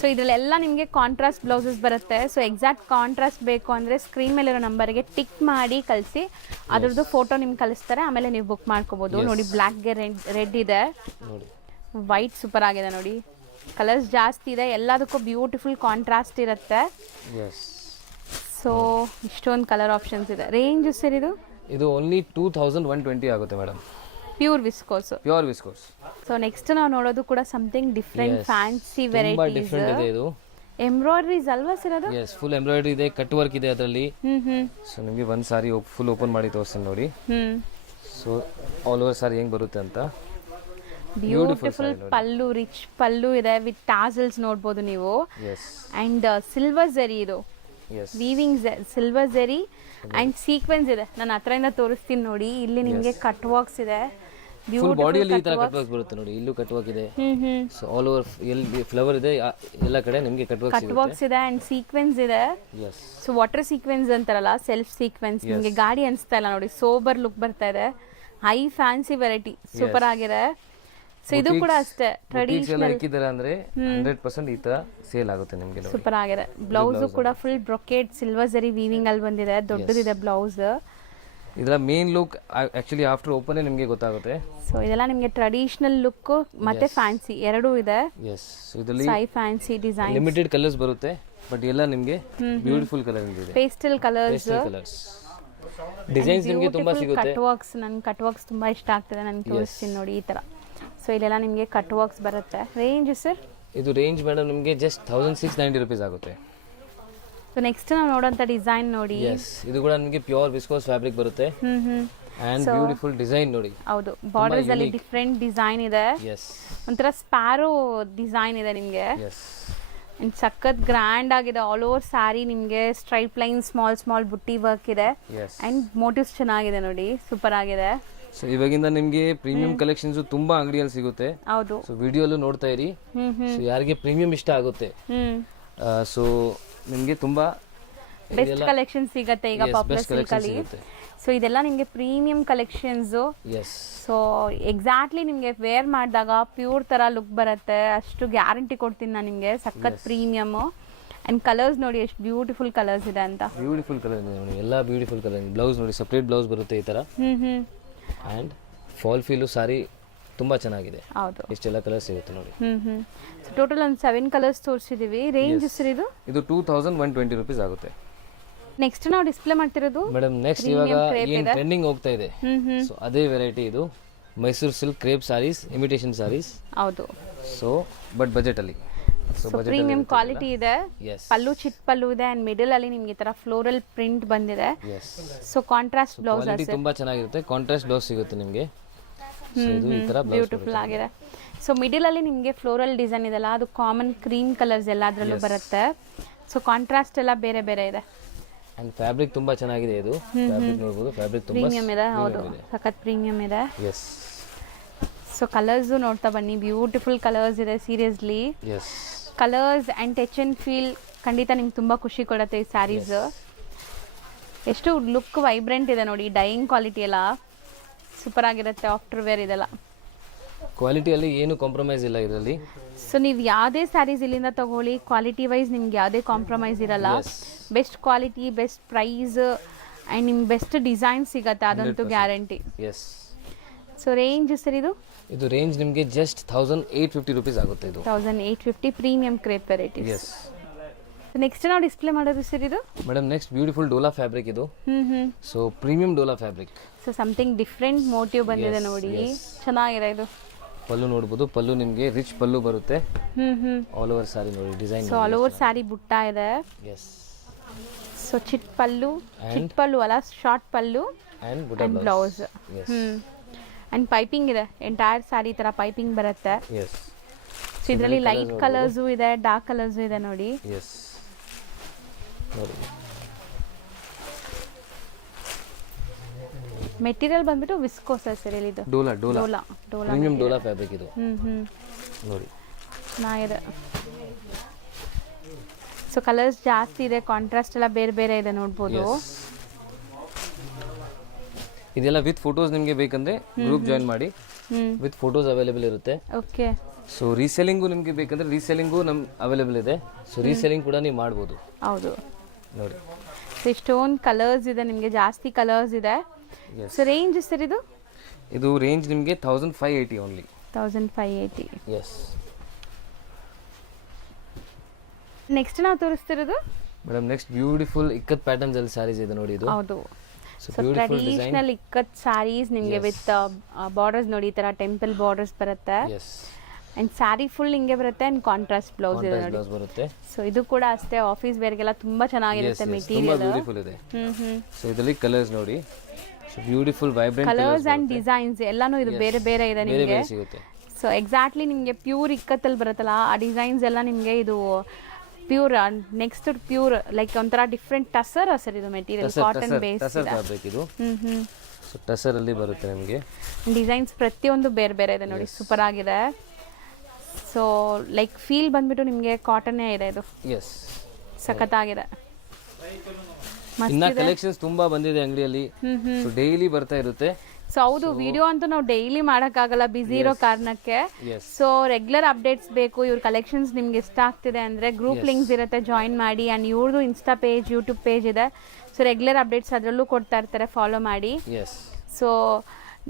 ಸೊ ಇದರಲ್ಲೆಲ್ಲ ನಿಮಗೆ ಕಾಂಟ್ರಾಸ್ಟ್ ಬ್ಲೌಸಸ್ ಬರುತ್ತೆ. ಸೊ ಎಕ್ಸಾಕ್ಟ್ ಕಾಂಟ್ರಾಸ್ಟ್ ಬೇಕು ಅಂದರೆ ಸ್ಕ್ರೀನ್ ಮೇಲಿರೋ ನಂಬರ್ಗೆ ಟಿಕ್ ಮಾಡಿ ಕಳಿಸಿ, ಅದ್ರದ್ದು ಫೋಟೋ ನಿಮ್ಗೆ ಕಳಿಸ್ತಾರೆ. ಆಮೇಲೆ ನೀವು ಬುಕ್ ಮಾಡ್ಕೋಬೋದು. ನೋಡಿ ಬ್ಲ್ಯಾಕ್ಗೆ ರೆಡ್ ಇದೆ, ವೈಟ್ ಸೂಪರ್ ಆಗಿದೆ ನೋಡಿ. ಕಲರ್ಸ್ ಜಾಸ್ತಿ ಇದೆ, ಎಲ್ಲದಕ್ಕೂ ಬ್ಯೂಟಿಫುಲ್ ಕಾಂಟ್ರಾಸ್ಟ್ ಇರುತ್ತೆ. ಸೊ ಇಷ್ಟೊಂದು ಕಲರ್ ಆಪ್ಷನ್ಸ್ ಇದೆ. ರೇಂಜ್ ಸರ್ ಇದು ಓನ್ಲಿ 2120 ಆಗುತ್ತೆ madam. Pure viscose. So next ನಾವು ನೋಡೋದು ಕೂಡ ಸಮಥಿಂಗ್ ಡಿಫ್ರೆಂಟ್ ಫ್ಯಾನ್ಸಿ ವೆರೈಟೀಸ್. ಎಂಬ್ರಾಯ್ಡರೀಸ್ ಅಲ್ವಾ ಸರ್ ಅದು? ಎಸ್, ಫುಲ್ ಎಂಬ್ರಾಯ್ಡರಿ ಇದೆ, ಕಟ್ ವರ್ಕ್ ಇದೆ ಅದರಲ್ಲಿ. ಸೊ ನಿಮಗೆ ಒಂದು ಸಾರಿ ಫುಲ್ ಓಪನ್ ಮಾಡಿ ತೋರಿಸ್ತೀನಿ ನೋಡಿ. ಸೊ ಆಲ್ ಓವರ್ ಸಾರಿ ಹೆಂಗ್ ಬರುತ್ತೆ ಅಂತ. ಬ್ಯೂಟಿಫುಲ್ ಪಲ್ಲು, ರಿಚ್ ಪಲ್ಲು ಇದೆ ವಿತ್ ಟಾಸಲ್ಸ್ ನೋಡ್ಬೋದು ನೀವು. ಅಂಡ್ ಸಿಲ್ವರ್ ಜರಿ ಇದು, ವೀವಿಂಗ್ ಸಿಲ್ವರ್ ಜರಿ ಅಂಡ್ ಸೀಕ್ವೆನ್ಸ್ ಇದೆ. ನಾನು ಹತ್ರದಿಂದ ತೋರಿಸ್ತೀನಿ ನೋಡಿ. ಇಲ್ಲಿ ನಿಮಗೆ ಕಟ್ ವರ್ಕ್ಸ್ ಇದೆ. ಫುಲ್ ಬಾಡಿಯಲ್ಲಿ ಈ ತರ ಕಟ್ ವರ್ಕ್ ಬರುತ್ತೆ ನೋಡಿ. ಇಲ್ಲೂ ಕಟ್ ವರ್ಕ್ ಇದೆ. ಸೊ ಆಲ್ ಓವರ್ ಎಲ್ಲಿ ಫ್ಲವರ್ ಇದೆ ಎಲ್ಲ ಕಡೆ ನಿಮಗೆ ಕಟ್ ವರ್ಕ್ಸ್ ಇದೆ ಅಂಡ್ ಸೀಕ್ವೆನ್ಸ್ ಇದೆ. ಸೊ ವಾಟರ್ ಸೀಕ್ವೆನ್ಸ್ ಅಂತಾರಲ್ಲ, ಸೆಲ್ಫ್ ಸೀಕ್ವೆನ್ಸ್. ನಿಮಗೆ ಗಾಡಿ ಅನಿಸ್ತಾ ಇಲ್ಲ ನೋಡಿ, ಸೋಬರ್ ಲುಕ್ ಬರ್ತಾ ಇದೆ. ಹೈ ಫ್ಯಾನ್ಸಿ ವೆರೈಟಿ, ಸೂಪರ್ ಆಗಿದೆ. ಸೊ ಇದು ಕೂಡ ಅಷ್ಟೇ ಟ್ರೆಡಿಷನಲ್ ಹಾಕಿದ್ದಾರೆ ಅಂದ್ರೆ 100% ಈ ತರ ಸೇಲ್ ಆಗುತ್ತೆ ನಿಮಗೆ. ಸೂಪರ್ ಆಗಿದೆ. ಬ್ಲೌಸ್ ಕೂಡ ಫುಲ್ ಬ್ರೊಕೇಡ್ ಸಿಲ್ವರ್ ಜರಿ ವೀವಿಂಗ್ ಅಲ್ಲಿ ಬಂದಿದೆ. ದೊಡ್ಡದಿದೆ ಬ್ಲೌಸ್. ಇದರ main look actually after open ನಿಮಗೆ ಗೊತ್ತಾಗುತ್ತೆ. ಸೊ ಇದೆಲ್ಲ ನಿಮಗೆ ಟ್ರೆಡಿಷನಲ್ ಲುಕ್ ಮತ್ತೆ ಫ್ಯಾನ್ಸಿ ಎರಡೂ ಇದೆ. ಇದರಲ್ಲಿ high fancy design, limited colours ಬರುತ್ತೆ, ಬಟ್ ಎಲ್ಲ ನಿಮಗೆ ಬ್ಯೂಟಿಫುಲ್ ಕಲರ್ ಇದೆ. ಪೇಸ್ಟಲ್ ಕಲರ್ಸ್, ಡಿಸೈನ್ಸ್ ನಿಮಗೆ ತುಂಬಾ ಸಿಗುತ್ತೆ. ಕಟ್ ವರ್ಕ್ಸ್, ನನಗೆ ಕಟ್ ವರ್ಕ್ಸ್ ತುಂಬಾ ಇಷ್ಟ ಆಗ್ತದೆ. ನಾನು ತೋರಿಸ್ತೀನಿ ನೋಡಿ ಈ ತರ. ಸೊ ಇಲ್ಲೆಲ್ಲ ನಿಮಗೆ ಕಟ್ ವರ್ಕ್ಸ್ ಬರುತ್ತೆ. ರೇಂಜ್ ಸರ್ ಇದು? ರೇಂಜ್ ಮೇಡಮ್ ನಿಮಗೆ ಜಸ್ಟ್ 1690 ರೂಪೀಸ್ ಆಗುತ್ತೆ. ಸೊ ನೆಕ್ಸ್ಟ್ ನಾವು ನೋಡೋಂತ ಡಿಸೈನ್ ನೋಡಿ. ಇದು ಕೂಡ ನಿಮಗೆ ಪ್ಯೂರ್ ವಿಸ್ಕೋಸ್ ಫ್ಯಾಬ್ರಿಕ್ ಬರುತ್ತೆ. ಅಂಡ್ ಬ್ಯೂಟಿಫುಲ್ ಡಿಸೈನ್ ನೋಡಿ. ಹೌದು, ಬಾರ್ಡರ್ಸ್ ಅಲ್ಲಿ ಡಿಫರೆಂಟ್ ಡಿಸೈನ್ ಇದೆ. ಒಂಥರ ಸ್ಪ್ಯಾರೋ ಡಿಸೈನ್ ಇದೆ ನಿಮಗೆ. ಅಂಡ್ ಸಖತ್ ಗ್ರ್ಯಾಂಡ್ ಆಗಿದೆ. ಆಲ್ ಓವರ್ ಸ್ಯಾರಿ ನಿಮಗೆ ಸ್ಟ್ರೈಪ್ ಲೈನ್, ಸ್ಮಾಲ್ ಬುಟ್ಟಿ ವರ್ಕ್ ಇದೆ. ಅಂಡ್ ಮೋಟಿವ್ಸ್ ಚೆನ್ನಾಗಿದೆ ನೋಡಿ, ಸೂಪರ್ ಆಗಿದೆ. ಸೊ ಇವಾಗಿಂದ ನಿಮಗೆ ಪ್ರೀಮಿಯಂ ಕಲೆಕ್ಷನ್ಸ್ ತುಂಬಾ ಅಂಗಡಿಯಲ್ಲಿ ಸಿಗುತ್ತೆ. ಹೌದು, ಸೊ ವಿಡಿಯೋಲು ನೋಡ್ತಾ ಇರಿ. ಸೊ ಯಾರಿಗೆ ಪ್ರೀಮಿಯಂ ಇಷ್ಟ ಆಗುತ್ತೆ, ಸೊ ನಿಮಗೆ ತುಂಬಾ ಬೆಸ್ಟ್ ಕಲೆಕ್ಷನ್ ಸಿಗುತ್ತೆ ಈಗ ಪಾಪ್ಯುಲರ್ ಸಿಲ್ಕ್ ಅಲ್ಲಿ. ಸೊ ಇದೆಲ್ಲ ನಿಮಗೆ ಪ್ರೀಮಿಯಂ ಕಲೆಕ್ಷನ್ಸ್. ಸೊ ಎಕ್ಸಾಕ್ಟ್ಲಿ ನಿಮಗೆ ವೇರ್ ಮಾಡಿದಾಗ ಪ್ಯೂರ್ ತರ ಲುಕ್ ಬರುತ್ತೆ, ಅಷ್ಟು ಗ್ಯಾರಂಟಿ ಕೊಡ್ತೀನಿ ನಾನು ನಿಮಗೆ. ಸಖತ್ ಪ್ರೀಮಿಯಮ್. ಅಂಡ್ ಕಲರ್ಸ್ ನೋಡಿ ಎಷ್ಟು ಬ್ಯೂಟಿಫುಲ್ ಕಲರ್ಸ್ ಇದೆ ಅಂತ. ಬ್ಯೂಟಿಫುಲ್ ಕಲರ್ ಇದೆ ನೋಡಿ, ಎಲ್ಲ ಬ್ಯೂಟಿಫುಲ್ ಕಲರ್. ಬ್ಲೌಸ್ ನೋಡಿ, ಸಪರೇಟ್ ಬ್ಲೌಸ್ ಬರುತ್ತೆ ಈ ತರ. ಅಂಡ್ ಫಾಲ್ ಫೀಲು ಸಾರಿ ತುಂಬ ಚೆನ್ನಾಗಿದೆ. ಹೌದು. ಇಷ್ಟೆಲ್ಲ ಕಲರ್ ಸಿಗುತ್ತೆ ನೋಡಿ. ಸೊ ಟೋಟಲ್ ಒಂದು 7 ಕಲರ್ಸ್ ತೋರಿಸಿದೀವಿ. ರೇಂಜ್ ಸರ್ ಇದು 2120 rupees ಆಗುತ್ತೆ. ನೆಕ್ಸ್ಟ್ ನಾವು ಡಿಸ್ಪ್ಲೇ ಮಾಡ್ತಿರೋದು ಮೇಡಮ್ ನೆಕ್ಸ್ಟ್ ಇವಾಗ ಏನು ಟ್ರೆಂಡಿಂಗ್ ಹೋಗ್ತಾ ಇದೆ, ಸೊ ಅದೇ ವೆರೈಟಿ ಇದು Mysuru silk crepe sarees, imitation sarees. ಹೌದು. ಸೊ ಬಟ್ ಬಜೆಟ್ ಅಲ್ಲಿ, ಸೊ ಪ್ರೀಮಿಯಂ ಕ್ವಾಲಿಟಿ ಇದೆ. ಪಲ್ಲು ಚಿಟ್ ಪಲ್ಲು ಇದೆ ಅಂಡ್ ಮಿಡಲ್ ಅಲ್ಲಿ ನಿಮಗೆ ಈ ತರ ಫ್ಲೋರಲ್ ಪ್ರಿಂಟ್ ಬಂದಿದೆ. ಸೊ ಕಾಂಟ್ರಾಸ್ಟ್ ಬ್ಲೌಸ್ ಕ್ವಾಲಿಟಿ ತುಂಬಾ ಚೆನ್ನಾಗಿರುತ್ತೆ. ಕಾಂಟ್ರಾಸ್ಟ್ ಬ್ಲೌಸ್ ಸಿಗುತ್ತೆ ನಿಮಗೆ. ಸೊ ಇದು ಈ ತರ ಬ್ಯೂಟಿಫುಲ್ ಆಗಿದೆ. ಸೊ ಮಿಡಲ್ ಅಲ್ಲಿ ನಿಮಗೆ ಫ್ಲೋರಲ್ ಡಿಸೈನ್ ಇದೆಲ್ಲ ಅದು ಕಾಮನ್ ಕ್ರೀಮ್ ಕಲರ್ಸ್ ಎಲ್ಲದರಲ್ಲೂ ಬರುತ್ತೆ. ಸೊ ಕಾಂಟ್ರಾಸ್ಟ್ ಎಲ್ಲ ಬೇರೆ ಬೇರೆ ಇದೆ. ಅಂಡ್ ಫ್ಯಾಬ್ರಿಕ್ ತುಂಬಾ ಚೆನ್ನಾಗಿದೆ. ಇದು ಫ್ಯಾಬ್ರಿಕ್ ನೋಡಬಹುದು, ಫ್ಯಾಬ್ರಿಕ್ ತುಂಬಾ ಪ್ರೀಮಿಯಂ ಇದೆ. ಹೌದು, ಸಖತ್ ಪ್ರೀಮಿಯಂ ಇದೆ. ಎಸ್. ಸೊ ಕಲರ್ಸ್ ನೋಡ್ತಾ ಬನ್ನಿ, ಬ್ಯೂಟಿಫುಲ್ ಕಲರ್ಸ್ ಇದೆ. Seriously yes, colours and touch and feel ಖಂಡಿತ ನಿಮ್ಗೆ ತುಂಬಾ ಖುಷಿ ಕೊಡುತ್ತೆ ಈ ಸ್ಯಾರೀಸ್. ಎಷ್ಟು ಲುಕ್ ವೈಬ್ರೆಂಟ್ ಇದೆ ನೋಡಿ. ಡೈಯಿಂಗ್ ಕ್ವಾಲಿಟಿ ಎಲ್ಲ ಸೂಪರ್ ಆಗಿರುತ್ತೆ. ಆಫ್ಟರ್ ವೇರ್ ಇದೆಲ್ಲ ಕ್ವಾಲಿಟಿಯಲ್ಲಿ ಏನು ಕಾಂಪ್ರಮೈಸ್ ಇಲ್ಲ ಇದರಲ್ಲಿ. ಸೊ ನೀವು ಯಾವುದೇ ಸ್ಯಾರೀಸ್ ಇಲ್ಲಿಂದ ತಗೊಳ್ಳಿ, ಕ್ವಾಲಿಟಿ ವೈಸ್ ನಿಮ್ಗೆ ಯಾವುದೇ ಕಾಂಪ್ರಮೈಸ್ ಇರಲ್ಲ. Best quality, best price and ನಿಮ್ಗೆ ಬೆಸ್ಟ್ ಡಿಸೈನ್ ಸಿಗತ್ತೆ, ಅದಂತೂ guarantee. Yes. So range sir ಇದು ರೇಂಜ್ ನಿಮಗೆ ಜಸ್ಟ್ 1850 rupees ಆಗುತ್ತೆ. ಇದು 1850 premium crepe varieties. Yes. Next ನಾವು ಡಿಸ್ಪ್ಲೇ ಮಾಡೋದು ಸರ್ ಇದು madam next beautiful dola fabric ಇದು. So premium dola fabric. So something different motive ಬಂದಿದೆ ನೋಡಿ. ಚೆನ್ನಾಗಿದೆ ಇದು. ಪಲ್ಲು ನೋಡಬಹುದು, ಪಲ್ಲು ನಿಮಗೆ ರಿಚ್ ಪಲ್ಲು ಬರುತ್ತೆ. ಆಲ್ ಓವರ್ ಸಾರಿ ನೋಡಿ ಡಿಸೈನ್. ಸೊ ಆಲ್ ಓವರ್ ಸಾರಿ ಬುಟ್ಟ ಇದೆ. ಎಸ್. ಸೊ ಚಿಟ್ ಪಲ್ಲು ಅಲ್ಲ, short pallu and blouse. And piping ಇದೆ. ಎಂಟೈರ್ ಸಾರಿ ತರ ಪೈಪಿಂಗ್ ಬರುತ್ತೆ. ಎಸ್. ಸೊ ಇದರಲ್ಲಿ ಲೈಟ್ ಕಲರ್ಸು ಇದೆ, ಡಾರ್ಕ್ ಕಲರ್ಸು ಇದೆ ನೋಡಿ. ಎಸ್. ನೋಡಿ ಮೆಟೀರಿಯಲ್ ಬಂದ್ಬಿಟ್ಟು ವಿಸ್ಕೋಸ್ ಸರ್ ಇದು. Dhola premium material. Dhola fabric ಇದು. ನೋಡಿ ಚೆನ್ನಾಗಿದೆ. ಸೊ ಕಲರ್ಸ್ ಜಾಸ್ತಿ ಇದೆ, ಕಾಂಟ್ರಾಸ್ಟ್ ಎಲ್ಲ ಬೇರೆ ಬೇರೆ ಇದೆ ನೋಡ್ಬೋದು. ಇದೆಲ್ಲ ವಿತ್ ಫೋಟೋಸ್ ನಿಮಗೆ ಬೇಕಂದ್ರೆ ಗ್ರೂಪ್ ಜಾಯಿನ್ ಮಾಡಿ, ವಿತ್ ಫೋಟೋಸ್ ಅವೈಲೇಬಲ್ ಇರುತ್ತೆ. ಓಕೆ. ಸೊ ರೀಸೆಲಿಂಗು ನಿಮಗೆ ಬೇಕಂದ್ರೆ ರೀಸೆಲಿಂಗು ಅವೈಲೇಬಲ್ ಇದೆ. ಸೊ ರೀಸೆಲಿಂಗ್ ಕೂಡ ನೀವು ಮಾಡ್ಬೋದು. ಹೌದು ನೋಡಿ. ಸೊ ಇಷ್ಟೊಂದು ಕಲರ್ಸ್ ಇದೆ, ನಿಮಗೆ ಜಾಸ್ತಿ ಕಲರ್ಸ್ ಇದೆ. ಸೊ ರೇಂಜ್ ಸರ್ ಇದು ರೇಂಜ್ ನಿಮಗೆ 1580 ಓನ್ಲಿ. 1580. ಎಸ್. ನೆಕ್ಸ್ಟ್ ನಾವು ತೋರಿಸ್ತಿರೋದು madam next beautiful ikat patterns ಅಲ್ಲಿ ಸ್ಯಾರೀಸ್ ಇದೆ ನೋಡಿ ಇದು. ಹೌದು. ಸೊ ಟ್ರೆಡಿಷನಲ್ ಇಕ್ಕತ್ ಸ್ಯಾರೀಸ್ ನಿಮಗೆ ವಿತ್ ಬಾರ್ಡರ್ಸ್ ನೋಡಿ, ಈ ತರ ಟೆಂಪಲ್ ಬಾರ್ಡರ್ಸ್ ಬರುತ್ತೆ. ಎಸ್. ಅಂಡ್ ಸ್ಯಾರಿ ಫುಲ್ ಹಿಂಗೆ ಬರುತ್ತೆ ಅಂಡ್ ಕಾಂಟ್ರಾಸ್ಟ್ ಬ್ಲೌಸ್ ಇದೆ ನೋಡಿ. ಬರುತ್ತೆ. ಸೊ ಇದು ಕೂಡ ಅಷ್ಟೇ ಆಫೀಸ್ ವೇರ್ಗೆಲ್ಲ ತುಂಬಾ ಚೆನ್ನಾಗಿರುತ್ತೆ ಮೆಟೀರಿಯಲ್. ಬ್ಯೂಟಿಫುಲ್ ಇದೆ. ಸೊ ಇದರಲ್ಲಿ ಕಲರ್ಸ್ ನೋಡಿ, so beautiful vibrant colours and designs ಎಲ್ಲಾನು ಇದು ಬೇರೆ ಬೇರೆ ಇದೆ ನಿಮಗೆ. ಸಿಗುತ್ತೆ. ಸೊ ಎಕ್ಸಾಕ್ಟ್ಲಿ ನಿಮಗೆ ಪ್ಯೂರ್ ಇಕ್ಕತ್ತಲ್ಲಿ ಬರುತ್ತಲ್ಲ ಆ ಡಿಸೈನ್ಸ್ ಎಲ್ಲ ನಿಮಗೆ ಇದು ಪ್ಯೂರ್. ನೆಕ್ಸ್ಟ್ ಪ್ಯೂರ್ ಲೈಕ್ ಒಂಥರ ಡಿಫ್ರೆಂಟ್ ಟಸರ್ ಸರ್ ಇದು ಮೆಟೀರಿಯಲ್, ಕಾಟನ್ ಬೇಸ್ ಫ್ಯಾಬ್ರಿಕ್ ಇದು. ಸೊ ಟಸರ್ ಅಲ್ಲಿ ಬರುತ್ತೆ ನಿಮಗೆ. ಡಿಸೈನ್ಸ್ ಪ್ರತಿಯೊಂದು ಬೇರೆ ಬೇರೆ ಇದೆ ನೋಡಿ, ಸೂಪರ್ ಆಗಿದೆ. ಸೊ ಲೈಕ್ ಫೀಲ್ ಬಂದ್ಬಿಟ್ಟು ನಿಮಗೆ ಕಾಟನ್ನೇ ಇದೆ ಇದು. ಎಸ್. ಸಖತ್ತಾಗಿದೆ. ಇನ್ನ ಕಲೆಕ್ಷನ್ಸ್ ತುಂಬಾ ಬಂದಿದೆ ಅಂಗಡಿಯಲ್ಲಿ. ಸೊ ಡೈಲಿ ಬರ್ತಾ ಇರುತ್ತೆ. ಸೊ ಹೌದು, ವಿಡಿಯೋ ಅಂತೂ ನಾವು ಡೈಲಿ ಮಾಡೋಕ್ಕಾಗಲ್ಲ ಬಿಸಿ ಇರೋ ಕಾರಣಕ್ಕೆ. ಸೊ ರೆಗ್ಯುಲರ್ ಅಪ್ಡೇಟ್ಸ್ ಬೇಕು. ಇವ್ರ ಕಲೆಕ್ಷನ್ಸ್ ನಿಮ್ಗೆ ಇಷ್ಟ ಆಗ್ತಿದೆ ಅಂದ್ರೆ ಗ್ರೂಪ್ ಲಿಂಕ್ಸ್ ಇರುತ್ತೆ, ಜಾಯಿನ್ ಮಾಡಿ. ಅಂಡ್ ಇವ್ರದ್ದು ಇನ್ಸ್ಟಾ ಪೇಜ್, ಯೂಟ್ಯೂಬ್ ಪೇಜ್ ಇದೆ. ಸೊ ರೆಗ್ಯುಲರ್ ಅಪ್ಡೇಟ್ಸ್ ಅದರಲ್ಲೂ ಕೊಡ್ತಾ ಇರ್ತಾರೆ, ಫಾಲೋ ಮಾಡಿ. ಸೊ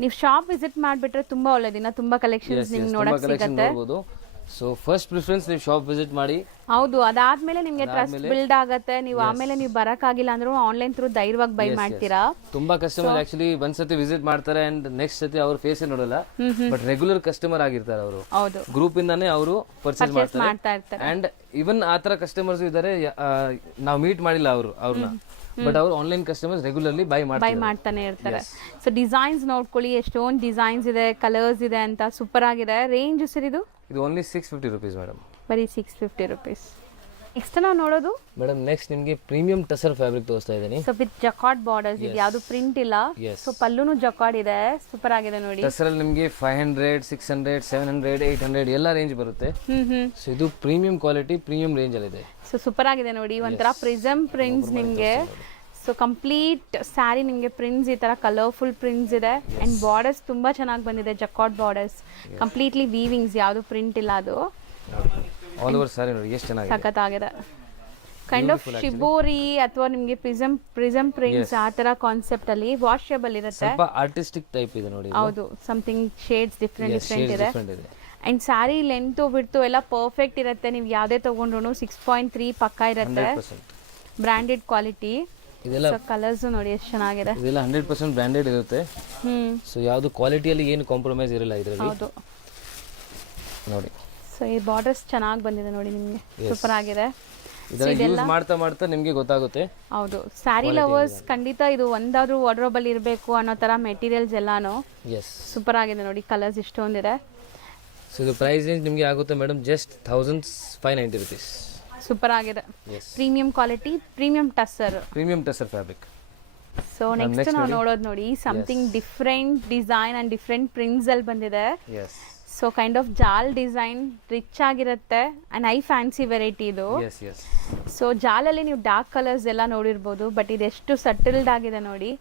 ನೀವು ಶಾಪ್ ವಿಸಿಟ್ ಮಾಡಿಬಿಟ್ರೆ ತುಂಬಾ ಒಳ್ಳೆದಿನ, ತುಂಬಾ ಕಲೆಕ್ಷನ್ಸ್ ನಿಮ್ಗೆ ನೋಡಕ್ ಸಿಗುತ್ತೆ. ಸೊ ಫಸ್ಟ್ ಪ್ರಿಫರೆನ್ಸ್ ನೀವು ಶಾಪ್ ವಿಸಿಟ್ ಮಾಡಿ. ಹೌದು, ಅದಾದ್ಮೇಲೆ ನಿಮ್ಗೆ ಟ್ರಸ್ಟ್ ಬಿಲ್ಡ್ ಆಗುತ್ತೆ. ನೀವು ಆಮೇಲೆ ನೀವು ಬರಕ್ಕಾಗಿಲ್ಲ ಅಂದ್ರೂ ಆನ್ಲೈನ್ ಥ್ರೂ ಧೈರ್ಯವಾಗಿ ಬೈ ಮಾಡ್ತೀರಾ. ತುಂಬಾ ಕಸ್ಟಮರ್ ಆಕ್ಚುಲಿ ಒಂದ್ಸತಿ ವಿಸಿಟ್ ಮಾಡ್ತಾರೆ ಅಂಡ್ ನೆಕ್ಸ್ಟ್ ಸತಿ ಅವ್ರ ಫೇಸ್ ನೋಡಲ್ಲ, ಬಟ್ ರೆಗ್ಯುಲರ್ ಕಸ್ಟಮರ್ ಆಗಿರ್ತಾರೆ ಅವರು. ಹೌದು, ಗ್ರೂಪ್ ಇಂದಾನೆ ಅವರು ಪರ್ಚೇಸ್ ಮಾಡ್ತಾ ಇರ್ತಾರೆ. ಅಂಡ್ ಇವನ್ ಆತರ ಕಸ್ಟಮರ್ಸ್ ಇದಾರೆ, ನಾವು ಮೀಟ್ ಮಾಡಿಲ್ಲ ಅವ್ರನ್ನ, ಬಟ್ ಅವರು ಆನ್ಲೈನ್ ಕಸ್ಟಮರ್ಸ್ ರೆಗ್ಯುಲರ್ಲಿ ಬೈ ಮಾಡ್ತಾನೆ ಇರ್ತಾರೆ. ಸೊ ಡಿಸೈನ್ಸ್ ನೋಡ್ಕೊಳ್ಳಿ, ಎಷ್ಟೊಂದು ಡಿಸೈನ್ಸ್ ಇದೆ, ಕಲರ್ಸ್ ಇದೆ ಅಂತ ಸೂಪರ್ ಆಗಿದೆ. ರೇಂಜ್ ಸರ್ ಇದು ಓನ್ಲಿ 650 rupees ಮೇಡಮ್. ಬರೀ 650 rupees. ನೆಕ್ಸ್ಟ್ ನಾವು ನೋಡೋದು ಮೇಡಮ್ ನೆಕ್ಸ್ಟ್ ನಿಮಗೆ ಪ್ರೀಮಿಯಂ ಟಸರ್ ಫ್ಯಾಬ್ರಿಕ್ ತೋರಿಸ್ತಾ ಇದ್ದೀನಿ. ಸೊ ವಿತ್ ಜಕಾರ್ಡ್ ಬಾರ್ಡರ್ಸ್ ಇದೆ, ಯಾವುದು ಪ್ರಿಂಟ್ ಇಲ್ಲ. ಸೊ ಪಲ್ಲುನು ಜಕಾರ್ಡ್ ಇದೆ, ಸೂಪರ್ ಆಗಿದೆ ನೋಡಿ. ಟಸರ್ ಅಲ್ಲಿ ನಿಮಗೆ 500, 600, 700, 800 ಎಲ್ಲ ರೇಂಜ್ ಬರುತ್ತೆ. ಸೊ ಇದು ಪ್ರೀಮಿಯಂ ಕ್ವಾಲಿಟಿ, ಪ್ರೀಮಿಯಂ ರೇಂಜ್ ಅಲ್ಲಿ ಇದೆ. ಸೊ ಸೂಪರ್ ಆಗಿದೆ ನೋಡಿ, ಒಂಥರ ಪ್ರಿಸಮ್ ಪ್ರಿಂಟ್ಸ್ ನಿಮಗೆ. ಸೊ ಕಂಪ್ಲೀಟ್ ಸ್ಯಾರಿ ನಿಮಗೆ ಪ್ರಿಂಟ್ಸ್ ಈ ತರ ಕಲರ್ಫುಲ್ ಪ್ರಿಂಟ್ಸ್ ಇದೆ. ಅಂಡ್ ಬಾರ್ಡರ್ಸ್ ತುಂಬಾ ಚೆನ್ನಾಗಿ ಬಂದಿದೆ, ಜಕಾರ್ಡ್ ಬಾರ್ಡರ್ಸ್, ಕಂಪ್ಲೀಟ್ಲಿ ವೀವಿಂಗ್ಸ್, ಯಾವುದು ಪ್ರಿಂಟ್ ಇಲ್ಲ ಅದು. ಆಲ್ ಓವರ್ ಸ್ಯಾರಿ ನೋಡಿ ಎಷ್ಟು ಚೆನ್ನಾಗಿದೆ, ಸಖತ್ತಾಗಿದೆ. ಕೈಂಡ್ ಆಫ್ ಶಿಬೋರಿ ಅಥವಾ ನಿಮಗೆ ಪ್ರಿಸಮ್ ಪ್ರಿಂಟ್ಸ್ ಆ ತರ ಕಾನ್ಸೆಪ್ಟ್ ಅಲ್ಲಿ ವಾಷಬಲ್ ಇರುತ್ತೆ. ಸ್ವಲ್ಪ ಆರ್ಟಿಸ್ಟಿಕ್ ಟೈಪ್ ಇದೆ ನೋಡಿ. ಹೌದು, ಸಮಥಿಂಗ್ ಶೇಡ್ಸ್ ಡಿಫ್ರೆಂಟ್ ಇದೆ. ಇದೆ ಅಂಡ್ ಸ್ಯಾರಿ ಲೆಂತ್ ಬಿಡ್ತು ಎಲ್ಲ ಪರ್ಫೆಕ್ಟ್ ಇರುತ್ತೆ. ನೀವು ಯಾವುದೇ ತಗೊಂಡ್ರು 6.3 ಪಕ್ಕ ಇರುತ್ತೆ. 100%. Branded quality. ಇದೆಲ್ಲ ಕಲರ್ಸ್ ನೋಡಿ ಎಷ್ಟು ಚೆನ್ನಾಗಿದೆ. ಇದೆಲ್ಲ 100% ಬ್ರಾಂಡೆಡ್ ಇರುತ್ತೆ. ಸೊ ಯಾವುದು ಕ್ವಾಲಿಟಿಯಲ್ಲಿ ಏನು ಕಾಂಪ್ರಮೈಸ್ ಇರಲ್ಲ ಇದರಲ್ಲಿ. ಹೌದು ನೋಡಿ. ಸೊ ಈ ಬಾರ್ಡರ್ಸ್ ಚೆನ್ನಾಗಿ ಬಂದಿದೆ ನೋಡಿ ನಿಮಗೆ, ಸೂಪರ್ ಆಗಿದೆ. ಇದನ್ನ ಯೂಸ್ ಮಾಡ್ತಾ ಮಾಡ್ತಾ ನಿಮಗೆ ಗೊತ್ತಾಗುತ್ತೆ. ಹೌದು, ಸ್ಯಾರಿ ಲವರ್ಸ್ ಖಂಡಿತ ಇದು ಒಂದಾದ್ರೂ ವಾರ್ಡ್ರೋಬ್ ಅಲ್ಲಿ ಇರಬೇಕು ಅನ್ನೋ ತರ ಮೆಟೀರಿಯಲ್ಸ್ ಎಲ್ಲಾನು ಸೂಪರ್ ಆಗಿದೆ ನೋಡಿ. ಕಲರ್ಸ್ ಇಷ್ಟೊಂದಿದೆ. ಸೊ ಇದು ಪ್ರೈಸ್ ರೇಂಜ್ ನಿಮಗೆ ಆಗುತ್ತೆ ಮೇಡಮ್ ಜಸ್ಟ್ 1590 rupees. ಸೂಪರ್ ಆಗಿದೆ. Premium quality, premium tussar fabric. So next ನಾವು ನೋಡೋದು ನೋಡಿ something different design and different prints ಅಲ್ಲಿ ಬಂದಿದೆ. ಸೊ ಕೈಂಡ್ ಆಫ್ ಜಾಲ್ ಡಿಸೈನ್ ರಿಚ್ ಆಗಿರುತ್ತೆ ಅಂಡ್ ಐ ಫ್ಯಾನ್ಸಿ ವೆರೈಟಿ ಇದು. ಸೊ ಜಾಲಲ್ಲಿ ನೀವು ಡಾರ್ಕ್ ಕಲರ್ಸ್ ಎಲ್ಲ ನೋಡಿರ್ಬೋದು, ಬಟ್ ಇದೆಷ್ಟು ಸಟಲ್ಡ್ ಆಗಿದೆ ನೋಡಿ.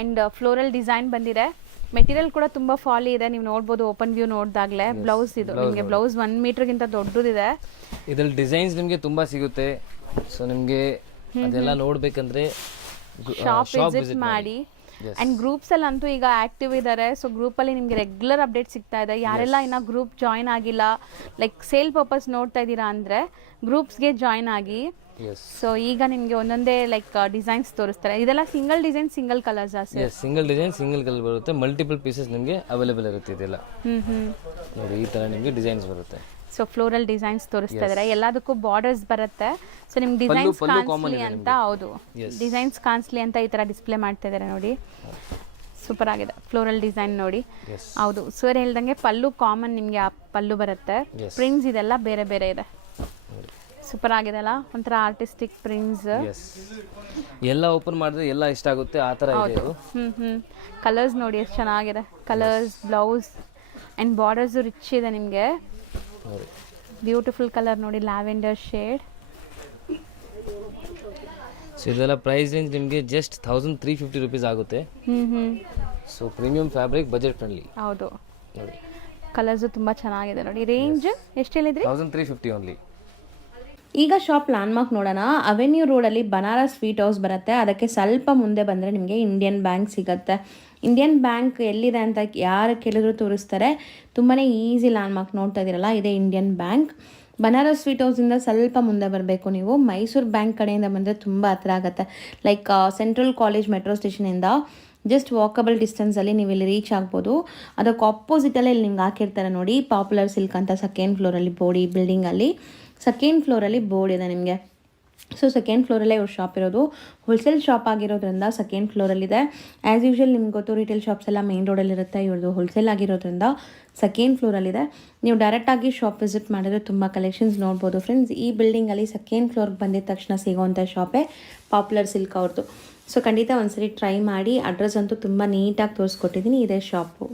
ಅಂಡ್ ಫ್ಲೋರಲ್ ಡಿಸೈನ್ ಬಂದಿದೆ. ಮೆಟೀರಿಯಲ್ ಕೂಡ ತುಂಬಾ ಫಾಲಿ ಇದೆ, ನೀವು ನೋಡ್ಬೋದು ಓಪನ್ ವ್ಯೂ ನೋಡಿದಾಗಲೇ. ಬ್ಲೌಸ್ ಇದು ನಿಮಗೆ ಬ್ಲೌಸ್ 1 ಮೀಟರ್ಗಿಂತ ದೊಡ್ಡದಿದೆ. ಇದರಲ್ಲಿ ಡಿಸೈನ್ಸ್ ನಿಮಗೆ ತುಂಬಾ ಸಿಗುತ್ತೆ. ಸೊ ನಿಮಗೆ ಅದೆಲ್ಲ ನೋಡ್ಬೇಕಂದ್ರೆ ಶಾಪ್ ವಿಸಿಟ್ ಮಾಡಿ. ಅಂಡ್ ಗ್ರೂಪ್ಸ್ ಅಲ್ಲಿ ಅಂತೂ ಈಗ ಆಕ್ಟಿವ್ ಇದ್ದಾರೆ. ಸೊ ಗ್ರೂಪ್ ಅಲ್ಲಿ ನಿಮಗೆ ರೆಗ್ಯುಲರ್ ಅಪ್ಡೇಟ್ ಸಿಗ್ತಾ ಇದೆ. ಯಾರೆಲ್ಲ ಇನ್ನ ಗ್ರೂಪ್ ಜಾಯಿನ್ ಆಗಿಲ್ಲ, ಲೈಕ್ ಸೇಲ್ ಪರ್ಪಸ್ ನೋಡ್ತಾ ಇದ್ದೀರಾ ಅಂದ್ರೆ ಗ್ರೂಪ್ಸ್ಗೆ ಜಾಯಿನ್ ಆಗಿ. ಸೊ ಈಗ ನಿಮಗೆ ಒಂದೊಂದೇ ಲೈಕ್ ಡಿಸೈನ್ಸ್ ತೋರಿಸ್ತಾರೆ. ಇದೆಲ್ಲ single design single colours. Single design single colour ಬರುತ್ತೆ. ಮಲ್ಟಿಪಲ್ ಪೀಸಸ್ ನಿಮಗೆ ಅವೈಲೇಬಲ್ ಇರುತ್ತೆ. ಇದೆಲ್ಲ ನೋಡಿ ಈ ತರ ನಿಮಗೆ ಡಿಸೈನ್ಸ್ ಬರುತ್ತೆ. ಸೊ ಫ್ಲೋರಲ್ ಡಿಸೈನ್ಸ್ ತೋರಿಸ್ತಾ ಇದ್ದಾರೆ. ಎಲ್ಲದಕ್ಕೂ ಬಾರ್ಡರ್ಸ್ ಬರುತ್ತೆ. ಸೊ ನಿಮ್ಗೆ ಡಿಸೈನ್ಸ್ ಕಾಣಿಸ್ಲಿ ಅಂತ, ಹೌದು ಡಿಸೈನ್ಸ್ ಕಾಣಿಸ್ಲಿ ಅಂತ ಈ ತರ ಡಿಸ್ಪ್ಲೇ ಮಾಡ್ತಾ ಇದ್ದಾರೆ ನೋಡಿ. ಸೂಪರ್ ಆಗಿದೆ ಫ್ಲೋರಲ್ ಡಿಸೈನ್ ನೋಡಿ. ಹೌದು, ಸರ್ ಹೇಳ್ದಂಗೆ ಪಲ್ಲು ಕಾಮನ್ ನಿಮಗೆ ಆ ಪಲ್ಲು ಬರುತ್ತೆ. ಪ್ರಿಂಟ್ಸ್ ಇದೆಲ್ಲ ಬೇರೆ ಬೇರೆ ಇದೆ. ಸೂಪರ್ ಆಗಿದೆ ಅಲ್ಲ, ಒಂಥರ ಆರ್ಟಿಸ್ಟಿಕ್ ಪ್ರಿಂಟ್ಸ್. ಎಲ್ಲ ಓಪನ್ ಮಾಡಿದ್ರೆ ಎಲ್ಲ ಇಷ್ಟ ಆಗುತ್ತೆ ಆ ತರ ಇದೆ ಇದು. ಕಲರ್ಸ್ ನೋಡಿ ಎಷ್ಟು ಚೆನ್ನಾಗಿದೆ. Colours, blouse and borders rich ಇದೆ ನಿಮಗೆ. ಬ್ಯೂಟಿಫುಲ್ ಕಲರ್ ನೋಡಿ, ಲ್ಯಾವೆಂಡರ್ ಶೇಡ್. ಸೊ ಇದೆಲ್ಲ ಪ್ರೈಸ್ ರೇಂಜ್ ನಿಮಗೆ ಜಸ್ಟ್ 1350 rupees ಆಗುತ್ತೆ. So premium fabric, budget friendly. ಹೌದು, ಕಲರ್ಸ್ ತುಂಬಾ ಚೆನ್ನಾಗಿದೆ ನೋಡಿ. ರೇಂಜ್ ಎಷ್ಟು ಹೇಳಿದ್ರಿ? 1350 ಓನ್ಲಿ. ಈಗ ಶಾಪ್ ಲ್ಯಾಂಡ್ಮಾರ್ಕ್ ನೋಡೋಣ. ಅವೆನ್ಯೂ ರೋಡಲ್ಲಿ ಬನಾರಸ್ ಸ್ವೀಟ್ ಹೌಸ್ ಬರುತ್ತೆ. ಅದಕ್ಕೆ ಸ್ವಲ್ಪ ಮುಂದೆ ಬಂದರೆ ನಿಮಗೆ ಇಂಡಿಯನ್ ಬ್ಯಾಂಕ್ ಸಿಗುತ್ತೆ. ಇಂಡಿಯನ್ ಬ್ಯಾಂಕ್ ಎಲ್ಲಿದೆ ಅಂತ ಯಾರು ಕೇಳಿದ್ರು ತೋರಿಸ್ತಾರೆ. ತುಂಬಾ ಈಸಿ ಲ್ಯಾಂಡ್ಮಾರ್ಕ್ ನೋಡ್ತಾ ಇದ್ದೀರಲ್ಲ, ಇದೇ ಇಂಡಿಯನ್ ಬ್ಯಾಂಕ್. ಬನಾರಸ್ ಸ್ವೀಟ್ ಹೌಸಿಂದ ಸ್ವಲ್ಪ ಮುಂದೆ ಬರಬೇಕು ನೀವು. ಮೈಸೂರು ಬ್ಯಾಂಕ್ ಕಡೆಯಿಂದ ಬಂದರೆ ತುಂಬ ಹತ್ರ ಆಗುತ್ತೆ. ಲೈಕ್ ಸೆಂಟ್ರಲ್ ಕಾಲೇಜ್ ಮೆಟ್ರೋ ಸ್ಟೇಷನಿಂದ ಜಸ್ಟ್ ವಾಕಬಲ್ ಡಿಸ್ಟೆನ್ಸಲ್ಲಿ ನೀವು ಇಲ್ಲಿ ರೀಚ್ ಆಗ್ಬೋದು. ಅದಕ್ಕೆ ಆಪೋಸಿಟಲ್ಲೇ ಇಲ್ಲಿ ನಿಮ್ಗೆ ಹಾಕಿರ್ತಾರೆ ನೋಡಿ, ಪಾಪ್ಯುಲರ್ ಸಿಲ್ಕ್ ಅಂತ. ಸೆಕೆಂಡ್ ಫ್ಲೋರಲ್ಲಿ ಬೋರ್ಡ್, ಈ ಬಿಲ್ಡಿಂಗಲ್ಲಿ ಸೆಕೆಂಡ್ ಫ್ಲೋರಲ್ಲಿ ಬೋರ್ಡ್ ಇದೆ ನಿಮಗೆ. ಸೊ ಸೆಕೆಂಡ್ ಫ್ಲೋರಲ್ಲೇ ಇವ್ರ ಶಾಪ್ ಇರೋದು. ಹೋಲ್ಸೇಲ್ ಶಾಪ್ ಆಗಿರೋದ್ರಿಂದ ಸೆಕೆಂಡ್ ಫ್ಲೋರಲ್ಲಿದೆ. ಆ್ಯಸ್ ಯೂಶ್ವಲ್ ನಿಮ್ಗೆ ಗೊತ್ತು, ರಿಟೇಲ್ ಶಾಪ್ಸ್ ಎಲ್ಲ ಮೇನ್ ರೋಡಲ್ಲಿರುತ್ತೆ. ಇವ್ರದ್ದು ಹೋಲ್ಸೇಲ್ ಆಗಿರೋದ್ರಿಂದ ಸೆಕೆಂಡ್ ಫ್ಲೋರಲ್ಲಿದೆ. ನೀವು ಡೈರೆಕ್ಟಾಗಿ ಶಾಪ್ ವಿಸಿಟ್ ಮಾಡಿದ್ರೆ ತುಂಬ ಕಲೆಕ್ಷನ್ಸ್ ನೋಡ್ಬೋದು ಫ್ರೆಂಡ್ಸ್. ಈ ಬಿಲ್ಡಿಂಗಲ್ಲಿ ಸೆಕೆಂಡ್ ಫ್ಲೋರ್ಗೆ ಬಂದಿದ ತಕ್ಷಣ ಸಿಗೋವಂಥ ಶಾಪೇ ಪಾಪ್ಯುಲರ್ ಸಿಲ್ಕ್ ಅವ್ರದ್ದು. ಸೊ ಖಂಡಿತ ಒಂದ್ಸರಿ ಟ್ರೈ ಮಾಡಿ. ಅಡ್ರೆಸ್ ಅಂತೂ ತುಂಬ ನೀಟಾಗಿ ತೋರಿಸ್ಕೊಟ್ಟಿದ್ದೀನಿ. ಇದೇ ಶಾಪು.